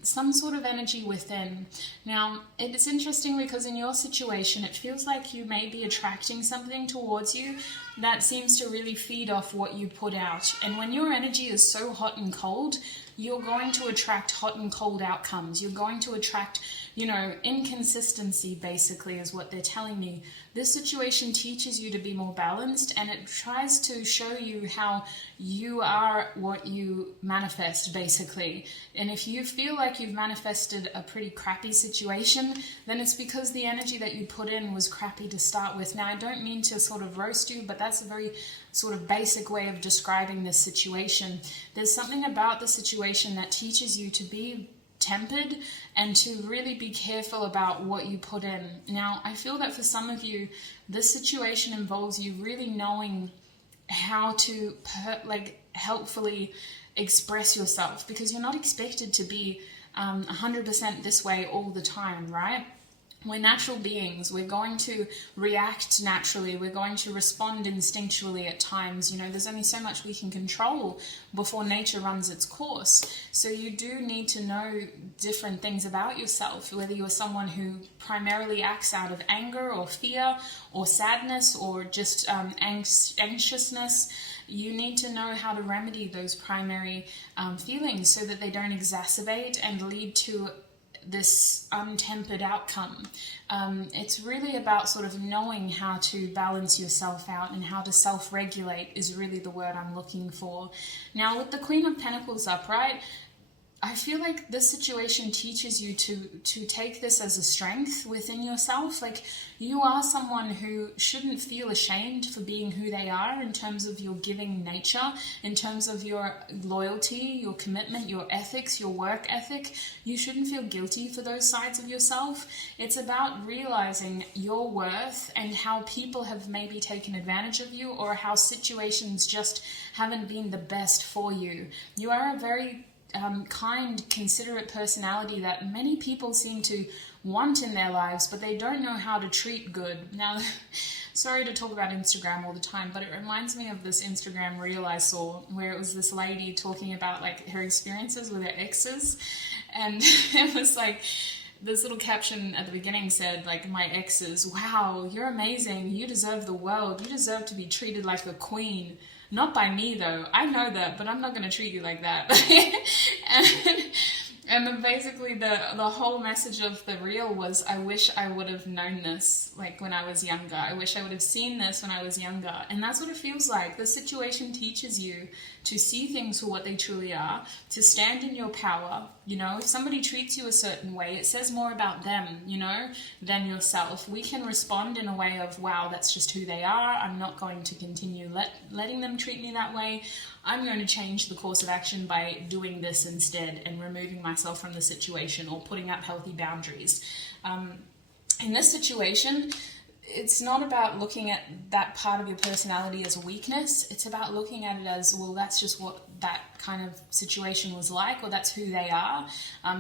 some sort of energy within. Now, it's interesting because in your situation, it feels like you may be attracting something towards you that seems to really feed off what you put out. And when your energy is so hot and cold, you're going to attract hot and cold outcomes. You're going to attract, inconsistency, basically, is what they're telling me. This situation teaches you to be more balanced, and it tries to show you how you are what you manifest, basically. And if you feel like you've manifested a pretty crappy situation, then it's because the energy that you put in was crappy to start with. Now, I don't mean to sort of roast you, but that's a very sort of basic way of describing this situation. There's something about the situation that teaches you to be tempered and to really be careful about what you put in. Now, I feel that for some of you, this situation involves you really knowing how to helpfully express yourself, because you're not expected to be 100% this way all the time, right? We're natural beings. We're going to react naturally. We're going to respond instinctually at times. There's only so much we can control before nature runs its course. So you do need to know different things about yourself, whether you're someone who primarily acts out of anger or fear or sadness or just anxiousness. You need to know how to remedy those primary feelings so that they don't exacerbate and lead to this untempered outcome. It's really about sort of knowing how to balance yourself out and how to self-regulate is really the word I'm looking for. Now, with the Queen of Pentacles upright, I feel like this situation teaches you to take this as a strength within yourself. Like, you are someone who shouldn't feel ashamed for being who they are in terms of your giving nature, in terms of your loyalty, your commitment, your ethics, your work ethic. You shouldn't feel guilty for those sides of yourself. It's about realizing your worth and how people have maybe taken advantage of you, or how situations just haven't been the best for you. You are a very kind, considerate personality that many people seem to want in their lives, but they don't know how to treat good. Now, sorry to talk about Instagram all the time, but it reminds me of this Instagram reel I saw where it was this lady talking about her experiences with her exes, and it was this little caption at the beginning said, my exes, wow, you're amazing, you deserve the world, you deserve to be treated like a queen. Not by me, though. I know that, but I'm not going to treat you like that. and then basically the whole message of the reel was, I wish I would have known this, when I was younger. I wish I would have seen this when I was younger. And that's what it feels like. The situation teaches you to see things for what they truly are, to stand in your power. If somebody treats you a certain way, it says more about them, than yourself. We can respond in a way of, wow, that's just who they are. I'm not going to continue letting them treat me that way. I'm going to change the course of action by doing this instead and removing myself from the situation or putting up healthy boundaries. In this situation, it's not about looking at that part of your personality as a weakness. It's about looking at it as, well, that's just what that kind of situation was like, or that's who they are.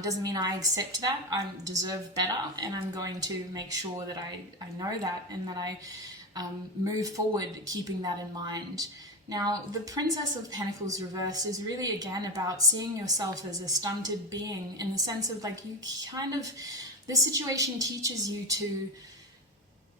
Doesn't mean I accept that. I deserve better, and I'm going to make sure that I know that and that I move forward keeping that in mind. Now, the Princess of Pentacles reversed is really, again, about seeing yourself as a stunted being, in the sense of this situation teaches you to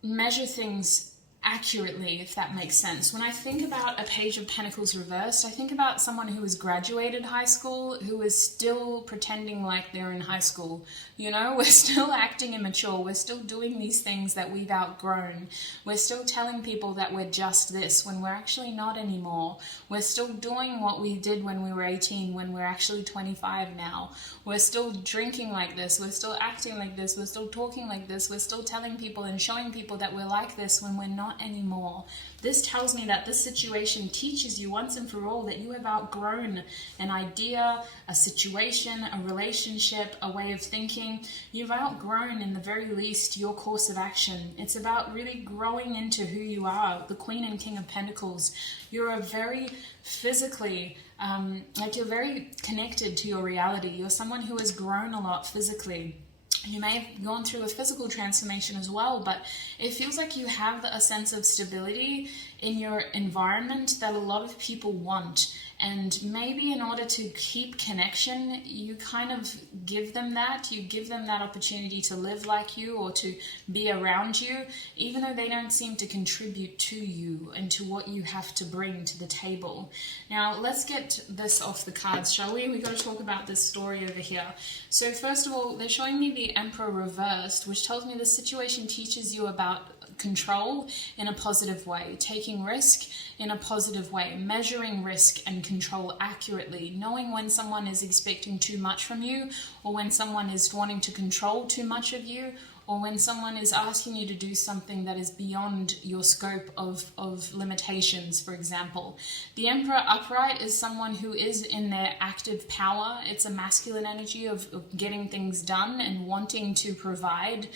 measure things accurately, if that makes sense. When I think about a Page of Pentacles reversed, I think about someone who has graduated high school, who is still pretending like they're in high school. We're still acting immature. We're still doing these things that we've outgrown. We're still telling people that we're just this when we're actually not anymore. We're still doing what we did when we were 18 when we're actually 25 now. We're still drinking like this. We're still acting like this. We're still talking like this. We're still telling people and showing people that we're like this when we're not anymore. This tells me that this situation teaches you once and for all that you have outgrown an idea, a situation, a relationship, a way of thinking. You've outgrown, in the very least, your course of action. It's about really growing into who you are. The Queen and King of Pentacles, you're a very physically, you're very connected to your reality. You're someone who has grown a lot physically. You may have gone through a physical transformation as well, but it feels like you have a sense of stability in your environment that a lot of people want. And maybe in order to keep connection, you kind of give them that. You give them that opportunity to live like you or to be around you, even though they don't seem to contribute to you and to what you have to bring to the table. Now, let's get this off the cards, shall we? We've got to talk about this story over here. So first of all, they're showing me the Emperor reversed, which tells me this situation teaches you about control in a positive way, taking risk in a positive way, measuring risk and control accurately, knowing when someone is expecting too much from you, or when someone is wanting to control too much of you, or when someone is asking you to do something that is beyond your scope of limitations, for example. The Emperor upright is someone who is in their active power. It's a masculine energy of getting things done and wanting to provide,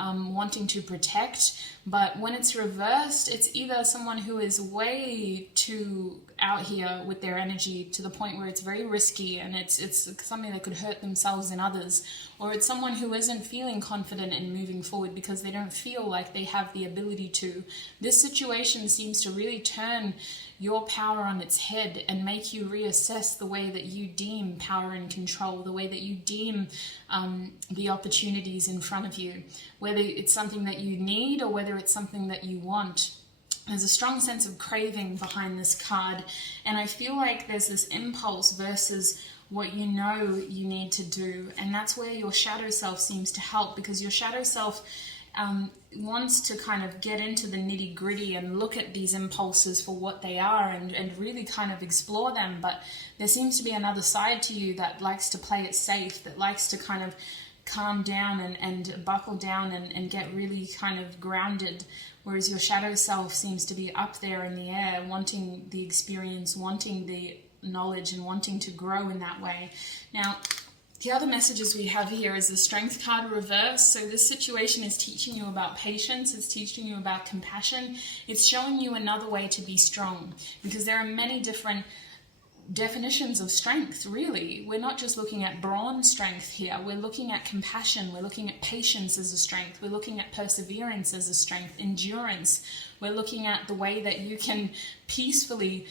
wanting to protect. But when it's reversed, it's either someone who is way too out here with their energy to the point where it's very risky and it's something that could hurt themselves and others, or it's someone who isn't feeling confident in moving forward because they don't feel like they have the ability to. This situation seems to really turn your power on its head and make you reassess the way that you deem power and control, the way that you deem the opportunities in front of you, whether it's something that you need or whether it's something that you want. There's a strong sense of craving behind this card, and I feel like there's this impulse versus what you know you need to do, and that's where your shadow self seems to help, because your shadow self wants to kind of get into the nitty gritty and look at these impulses for what they are and really kind of explore them. But there seems to be another side to you that likes to play it safe, that likes to kind of calm down and buckle down and get really kind of grounded, whereas your shadow self seems to be up there in the air, wanting the experience, wanting the knowledge, and wanting to grow in that way. Now, the other messages we have here is the Strength card reversed. So this situation is teaching you about patience, it's teaching you about compassion, it's showing you another way to be strong, because there are many different definitions of strength, really. We're not just looking at brawn strength here, we're looking at compassion, we're looking at patience as a strength, we're looking at perseverance as a strength, endurance. We're looking at the way that you can peacefully,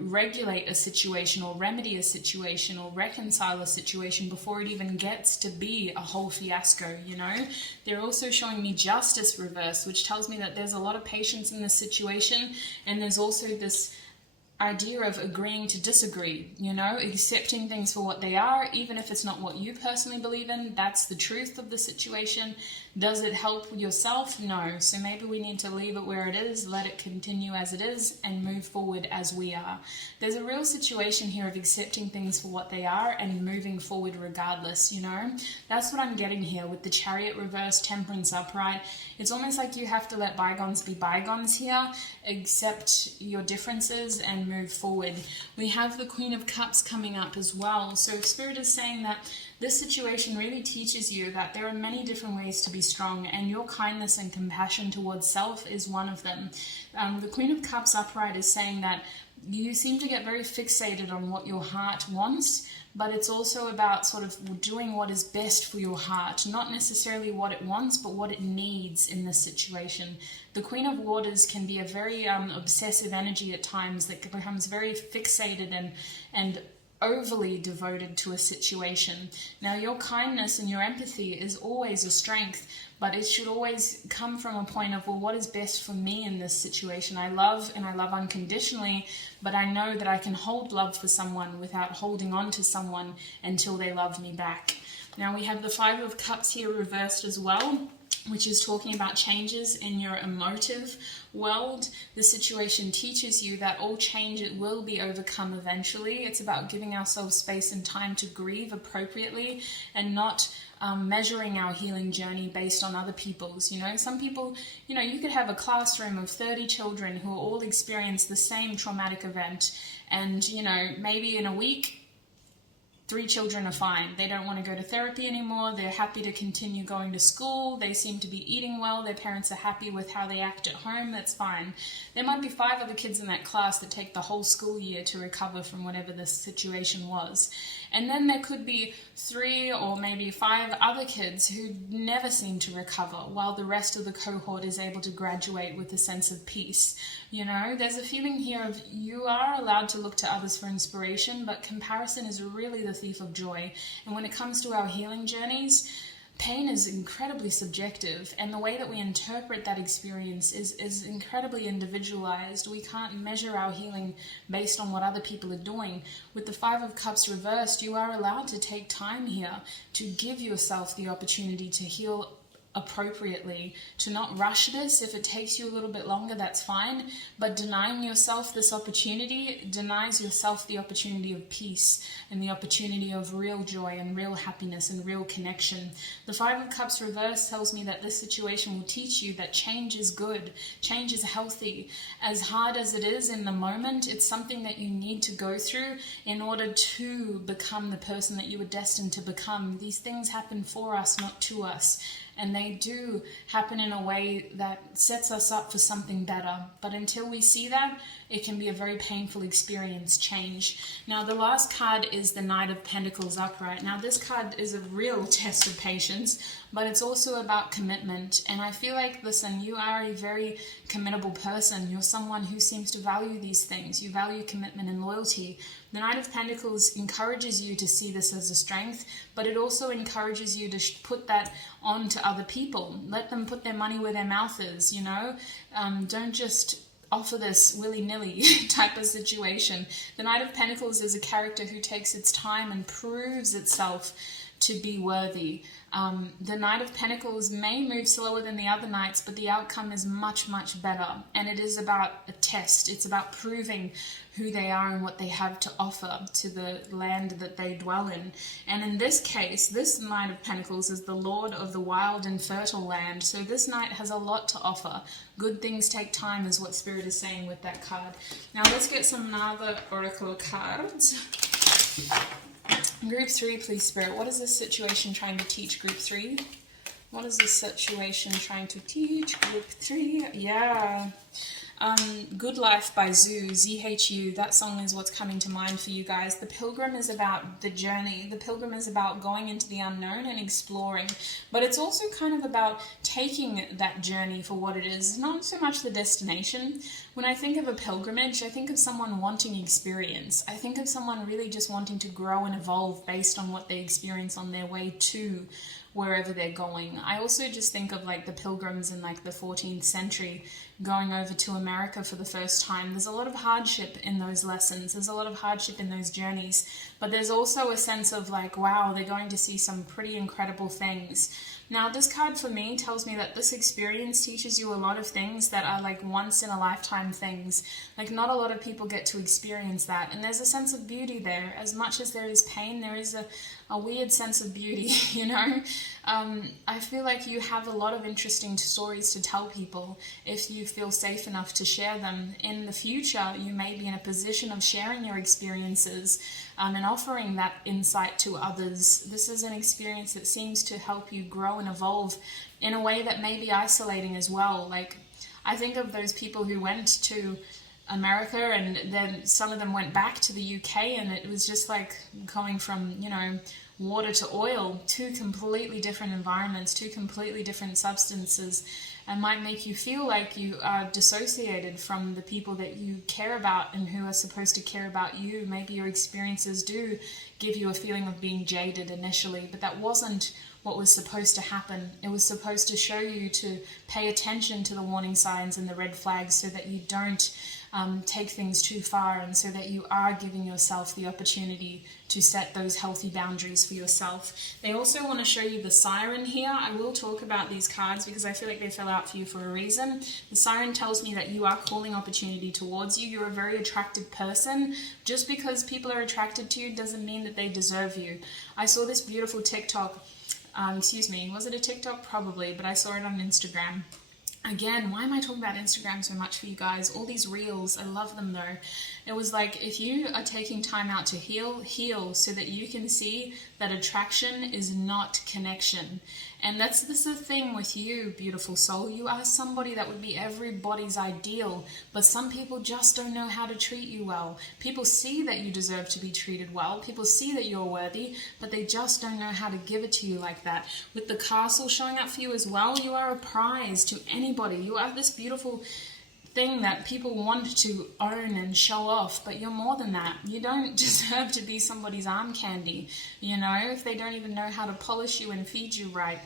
regulate a situation or remedy a situation or reconcile a situation before it even gets to be a whole fiasco, They're also showing me Justice reversed, which tells me that there's a lot of patience in this situation, and there's also this idea of agreeing to disagree, accepting things for what they are, even if it's not what you personally believe in. That's the truth of the situation. Does it help yourself? No. So maybe we need to leave it where it is, let it continue as it is, and move forward as we are. There's a real situation here of accepting things for what they are and moving forward regardless, That's what I'm getting here with the Chariot reversed, Temperance upright. It's almost like you have to let bygones be bygones here, accept your differences and move forward. We have the Queen of Cups coming up as well. So Spirit is saying that this situation really teaches you that there are many different ways to be strong, and your kindness and compassion towards self is one of them. The Queen of Cups upright is saying that you seem to get very fixated on what your heart wants, but it's also about sort of doing what is best for your heart, not necessarily what it wants, but what it needs in this situation. The Queen of Waters can be a very obsessive energy at times that becomes very fixated and overly devoted to a situation. Now, your kindness and your empathy is always a strength, but it should always come from a point of, well, what is best for me in this situation? I love unconditionally, but I know that I can hold love for someone without holding on to someone until they love me back. Now, we have the Five of Cups here reversed as well, which is talking about changes in your emotive world. The situation teaches you that all change will be overcome eventually. It's about giving ourselves space and time to grieve appropriately and not measuring our healing journey based on other people's. Some people, you could have a classroom of 30 children who all experience the same traumatic event, and maybe in a week 3 children are fine. They don't want to go to therapy anymore. They're happy to continue going to school. They seem to be eating well. Their parents are happy with how they act at home. That's fine. There might be 5 other kids in that class that take the whole school year to recover from whatever the situation was. And then there could be 3 or maybe 5 other kids who never seem to recover, while the rest of the cohort is able to graduate with a sense of peace. You know, there's a feeling here of you are allowed to look to others for inspiration, but comparison is really the thief of joy. And when it comes to our healing journeys, pain is incredibly subjective, and the way that we interpret that experience is incredibly individualized. We can't measure our healing based on what other people are doing. With the Five of Cups reversed, you are allowed to take time here to give yourself the opportunity to heal appropriately, to not rush this. If it takes you a little bit longer, that's fine, but denying yourself this opportunity denies yourself the opportunity of peace and the opportunity of real joy and real happiness and real connection. The Five of Cups reverse tells me that this situation will teach you that change is good, change is healthy. As hard as it is in the moment, it's something that you need to go through in order to become the person that you were destined to become. These things happen for us, not to us. And they do happen in a way that sets us up for something better. But until we see that, it can be a very painful experience, change. Now, the last card is the Knight of Pentacles upright. Now, this card is a real test of patience, but it's also about commitment. And I feel like, listen, you are a very committable person. You're someone who seems to value these things. You value commitment and loyalty. The Knight of Pentacles encourages you to see this as a strength, but it also encourages you to put that on to other people. Let them put their money where their mouth is, you know? Don't just offer this willy-nilly type of situation. The Knight of Pentacles is a character who takes its time and proves itself to be worthy. The Knight of Pentacles may move slower than the other knights, but the outcome is much, much better. And it is about a test. It's about proving who they are and what they have to offer to the land that they dwell in. And in this case, this Knight of Pentacles is the Lord of the wild and fertile land. So this knight has a lot to offer. Good things take time is what Spirit is saying with that card. Now let's get some other oracle cards. Group 3, please, Spirit. What is this situation trying to teach, Group 3? What is this situation trying to teach, Group 3? Yeah. Good Life by Zoo, ZHU. That song is what's coming to mind for you guys. The Pilgrim is about the journey. The Pilgrim is about going into the unknown and exploring. But it's also kind of about taking that journey for what it is, not so much the destination. When I think of a pilgrimage, I think of someone wanting experience. I think of someone really just wanting to grow and evolve based on what they experience on their way to wherever they're going. I also just think of like the pilgrims in like the 14th century going over to America for the first time. There's a lot of hardship in those lessons. There's a lot of hardship in those journeys. But there's also a sense of like, wow, they're going to see some pretty incredible things. Now, this card for me tells me that this experience teaches you a lot of things that are like once in a lifetime things. Like not a lot of people get to experience that. And there's a sense of beauty there. As much as there is pain, there is a weird sense of beauty, you know? I feel like you have a lot of interesting stories to tell people if you feel safe enough to share them. In the future, you may be in a position of sharing your experiences and offering that insight to others. This is an experience that seems to help you grow and evolve in a way that may be isolating as well. Like, I think of those people who went to America and then some of them went back to the UK, and it was just like going from, you know, water to oil, two completely different environments, two completely different substances, and might make you feel like you are dissociated from the people that you care about and who are supposed to care about you. Maybe your experiences do give you a feeling of being jaded initially, but that wasn't what was supposed to happen. It was supposed to show you to pay attention to the warning signs and the red flags so that you don't take things too far, and so that you are giving yourself the opportunity to set those healthy boundaries for yourself. They also want to show you the Siren here. I will talk about these cards because I feel like they fell out for you for a reason. The Siren tells me that you are calling opportunity towards you. You're a very attractive person. Just because people are attracted to you doesn't mean that they deserve you. I saw this beautiful TikTok, was it a TikTok? Probably, but I saw it on Instagram. Again, why am I talking about Instagram so much for you guys? All these reels, I love them though. It was like, if you are taking time out to heal so that you can see that attraction is not connection. And this is the thing with you, beautiful soul. You are somebody that would be everybody's ideal, but some people just don't know how to treat you well. People see that you deserve to be treated well. People see that you're worthy, but they just don't know how to give it to you like that. With the Castle showing up for you as well, you are a prize to anybody. You are this beautiful thing that people want to own and show off, but you're more than that. You don't deserve to be somebody's arm candy, you know, if they don't even know how to polish you and feed you right.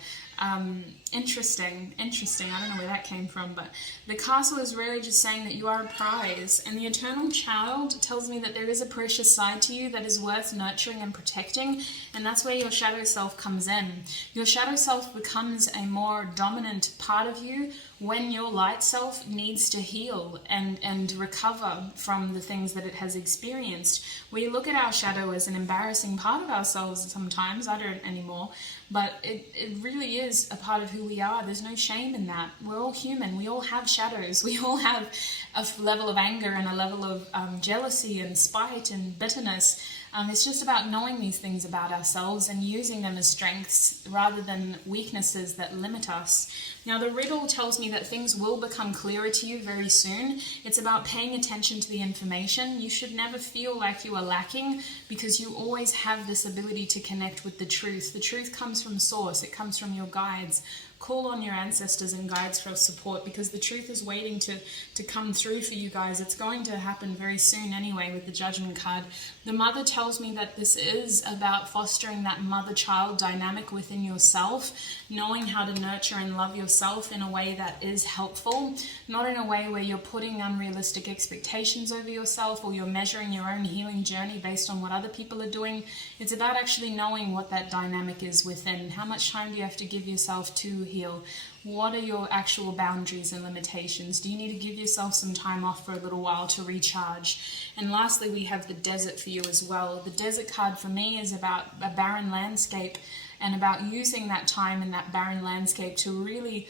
Interesting. I don't know where that came from, but the castle is really just saying that you are a prize, and the eternal child tells me that there is a precious side to you that is worth nurturing and protecting, and that's where your shadow self comes in. Your shadow self becomes a more dominant part of you when your light self needs to heal and recover from the things that it has experienced. We look at our shadow as an embarrassing part of ourselves sometimes. I don't anymore, but it really is a part of who we are. There's no shame in that. We're all human. We all have shadows. We all have a level of anger and a level of jealousy and spite and bitterness. It's just about knowing these things about ourselves and using them as strengths rather than weaknesses that limit us. Now, the riddle tells me that things will become clearer to you very soon. It's about paying attention to the information. You should never feel like you are lacking, because you always have this ability to connect with the truth. The truth comes from source. It comes from your guides. Call on your ancestors and guides for support, because the truth is waiting to come through for you guys. It's going to happen very soon anyway with the Judgment card. The Mother tells me that this is about fostering that mother-child dynamic within yourself, knowing how to nurture and love yourself in a way that is helpful, not in a way where you're putting unrealistic expectations over yourself or you're measuring your own healing journey based on what other people are doing. It's about actually knowing what that dynamic is within. How much time do you have to give yourself to heal? What are your actual boundaries and limitations? Do you need to give yourself some time off for a little while to recharge? And lastly, we have the Desert for you as well. The Desert card for me is about a barren landscape and about using that time in that barren landscape to really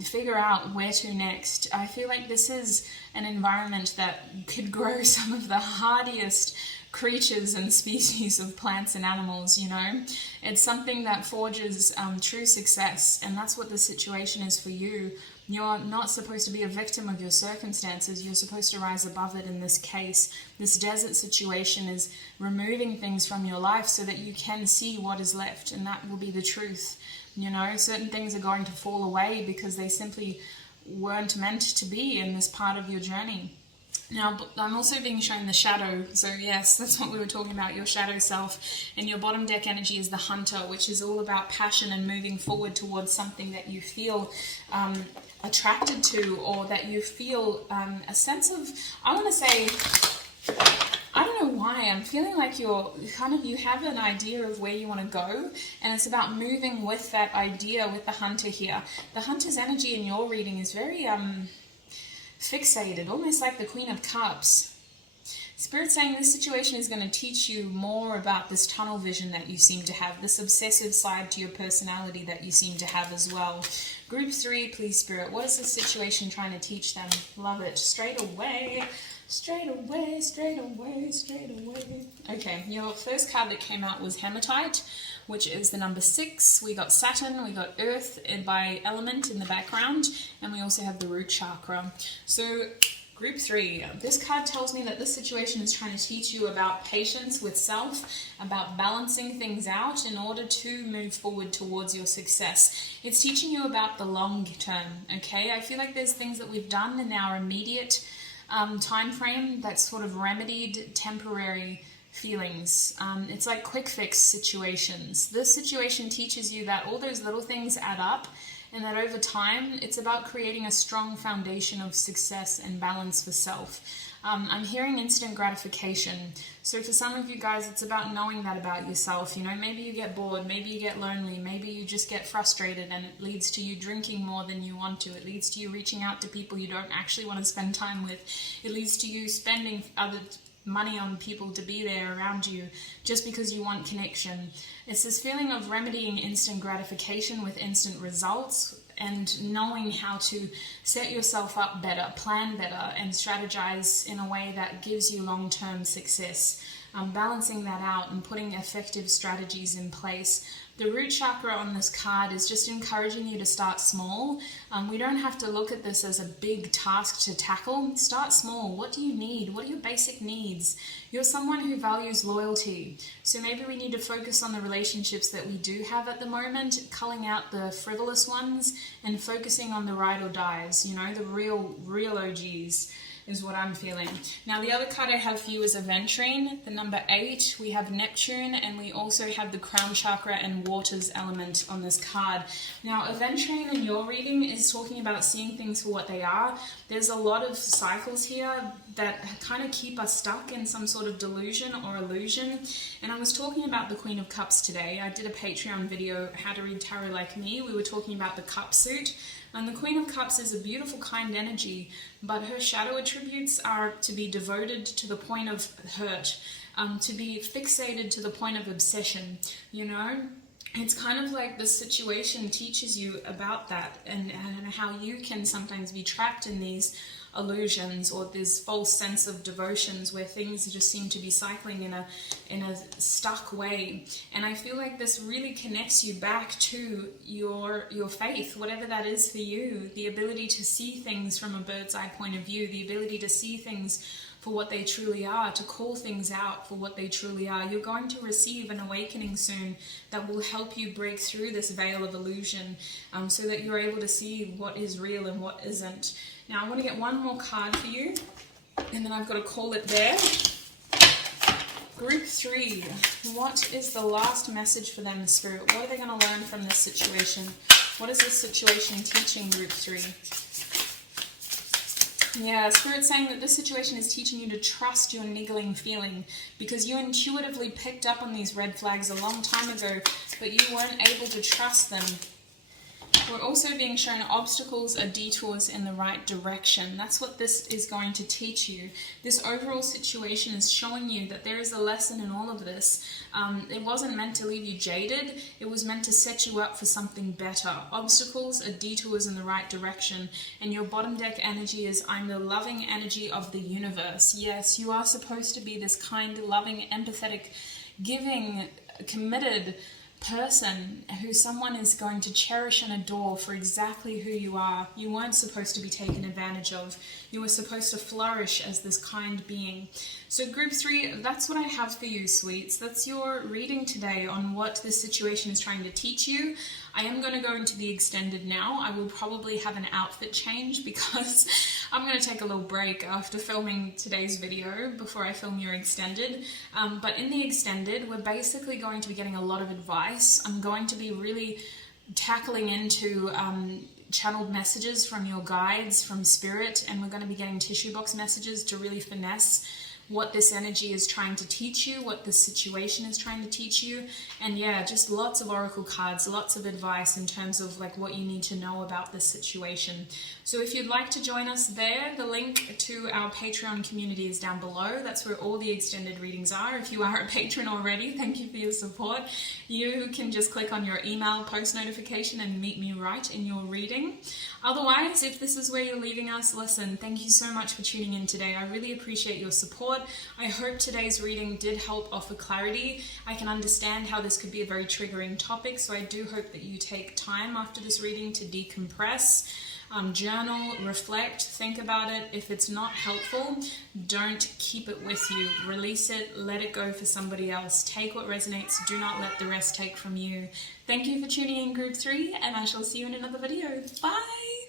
figure out where to next. I feel like this is an environment that could grow some of the hardiest creatures and species of plants and animals, you know. It's something that forges true success, and that's what the situation is for you. You're not supposed to be a victim of your circumstances. You're supposed to rise above it in this case. This desert situation is removing things from your life so that you can see what is left, and that will be the truth. You know, certain things are going to fall away because they simply weren't meant to be in this part of your journey. Now, I'm also being shown the shadow, so yes, that's what we were talking about, your shadow self. And your bottom deck energy is the Hunter, which is all about passion and moving forward towards something that you feel attracted to, or that you feel a sense of, I want to say, I don't know why, I'm feeling like you have an idea of where you want to go, and it's about moving with that idea with the Hunter here. The Hunter's energy in your reading is very fixated, almost like the Queen of Cups. Spirit's saying this situation is going to teach you more about this tunnel vision that you seem to have, this obsessive side to your personality that you seem to have as well. Group 3, please, Spirit. What is this situation trying to teach them? Love it. Straight away. Okay, your first card that came out was Hematite, which is the number 6. We got Saturn, we got Earth by element in the background, and we also have the root chakra. So Group 3, this card tells me that this situation is trying to teach you about patience with self, about balancing things out in order to move forward towards your success. It's teaching you about the long term, okay? I feel like there's things that we've done in our immediate time frame that sort of remedied temporary feelings. It's like quick fix situations. This situation teaches you that all those little things add up, and that over time it's about creating a strong foundation of success and balance for self. I'm hearing instant gratification. So for some of you guys, it's about knowing that about yourself. You know, maybe you get bored, maybe you get lonely, maybe you just get frustrated, and it leads to you drinking more than you want to. It leads to you reaching out to people you don't actually want to spend time with. It leads to you spending money on people to be there around you just because you want connection. It's this feeling of remedying instant gratification with instant results, and knowing how to set yourself up better, plan better, and strategize in a way that gives you long-term success. balancing that out and putting effective strategies in place. The root chakra on this card is just encouraging you to start small. We don't have to look at this as a big task to tackle. Start small. What do you need? What are your basic needs? You're someone who values loyalty. So maybe we need to focus on the relationships that we do have at the moment, culling out the frivolous ones and focusing on the ride or dies, you know, the real OGs. Is what I'm feeling. Now the other card I have for you is Aventurine, the number 8. We have Neptune, and we also have the crown chakra and waters element on this card. Now Aventurine in your reading is talking about seeing things for what they are. There's a lot of cycles here that kind of keep us stuck in some sort of delusion or illusion. And I was talking about the Queen of Cups today. I did a Patreon video, How to Read Tarot Like Me. We were talking about the cup suit. And the Queen of Cups is a beautiful, kind energy, but her shadow attributes are to be devoted to the point of hurt, to be fixated to the point of obsession, you know? It's kind of like this situation teaches you about that and how you can sometimes be trapped in these illusions or this false sense of devotions where things just seem to be cycling in a stuck way. And I feel like this really connects you back to your faith, whatever that is for you, the ability to see things from a bird's eye point of view, the ability to see things for what they truly are, to call things out for what they truly are. You're going to receive an awakening soon that will help you break through this veil of illusion, so that you're able to see what is real and what isn't. Now I want to get one more card for you, and then I've got to call it there. Group 3, what is the last message for them, Spirit? What are they going to learn from this situation? What is this situation teaching Group 3? Yeah, Spirit's saying that this situation is teaching you to trust your niggling feeling, because you intuitively picked up on these red flags a long time ago, but you weren't able to trust them. We're also being shown obstacles are detours in the right direction. That's what this is going to teach you. This overall situation is showing you that there is a lesson in all of this. It wasn't meant to leave you jaded. It was meant to set you up for something better. Obstacles are detours in the right direction. And your bottom deck energy is, I'm the loving energy of the universe. Yes, you are supposed to be this kind, loving, empathetic, giving, committed person who someone is going to cherish and adore for exactly who you are. You weren't supposed to be taken advantage of. You were supposed to flourish as this kind being. So Group 3, that's what I have for you, sweets. That's your reading today on what this situation is trying to teach you. I am going to go into the extended now. I will probably have an outfit change because I'm going to take a little break after filming today's video before I film your extended. But in the extended, we're basically going to be getting a lot of advice. I'm going to be really tackling into channeled messages from your guides, from Spirit, and we're going to be getting tissue box messages to really finesse what this energy is trying to teach you, what this situation is trying to teach you. And yeah, just lots of oracle cards, lots of advice in terms of like what you need to know about this situation. So if you'd like to join us there, the link to our Patreon community is down below. That's where all the extended readings are. If you are a patron already, thank you for your support. You can just click on your email post notification and meet me right in your reading. Otherwise, if this is where you're leaving us, listen, thank you so much for tuning in today. I really appreciate your support. I hope today's reading did help offer clarity. I can understand how this could be a very triggering topic, so I do hope that you take time after this reading to decompress, journal, reflect, think about it. If it's not helpful, don't keep it with you. Release it, let it go for somebody else. Take what resonates, do not let the rest take from you. Thank you for tuning in, Group 3, and I shall see you in another video. Bye!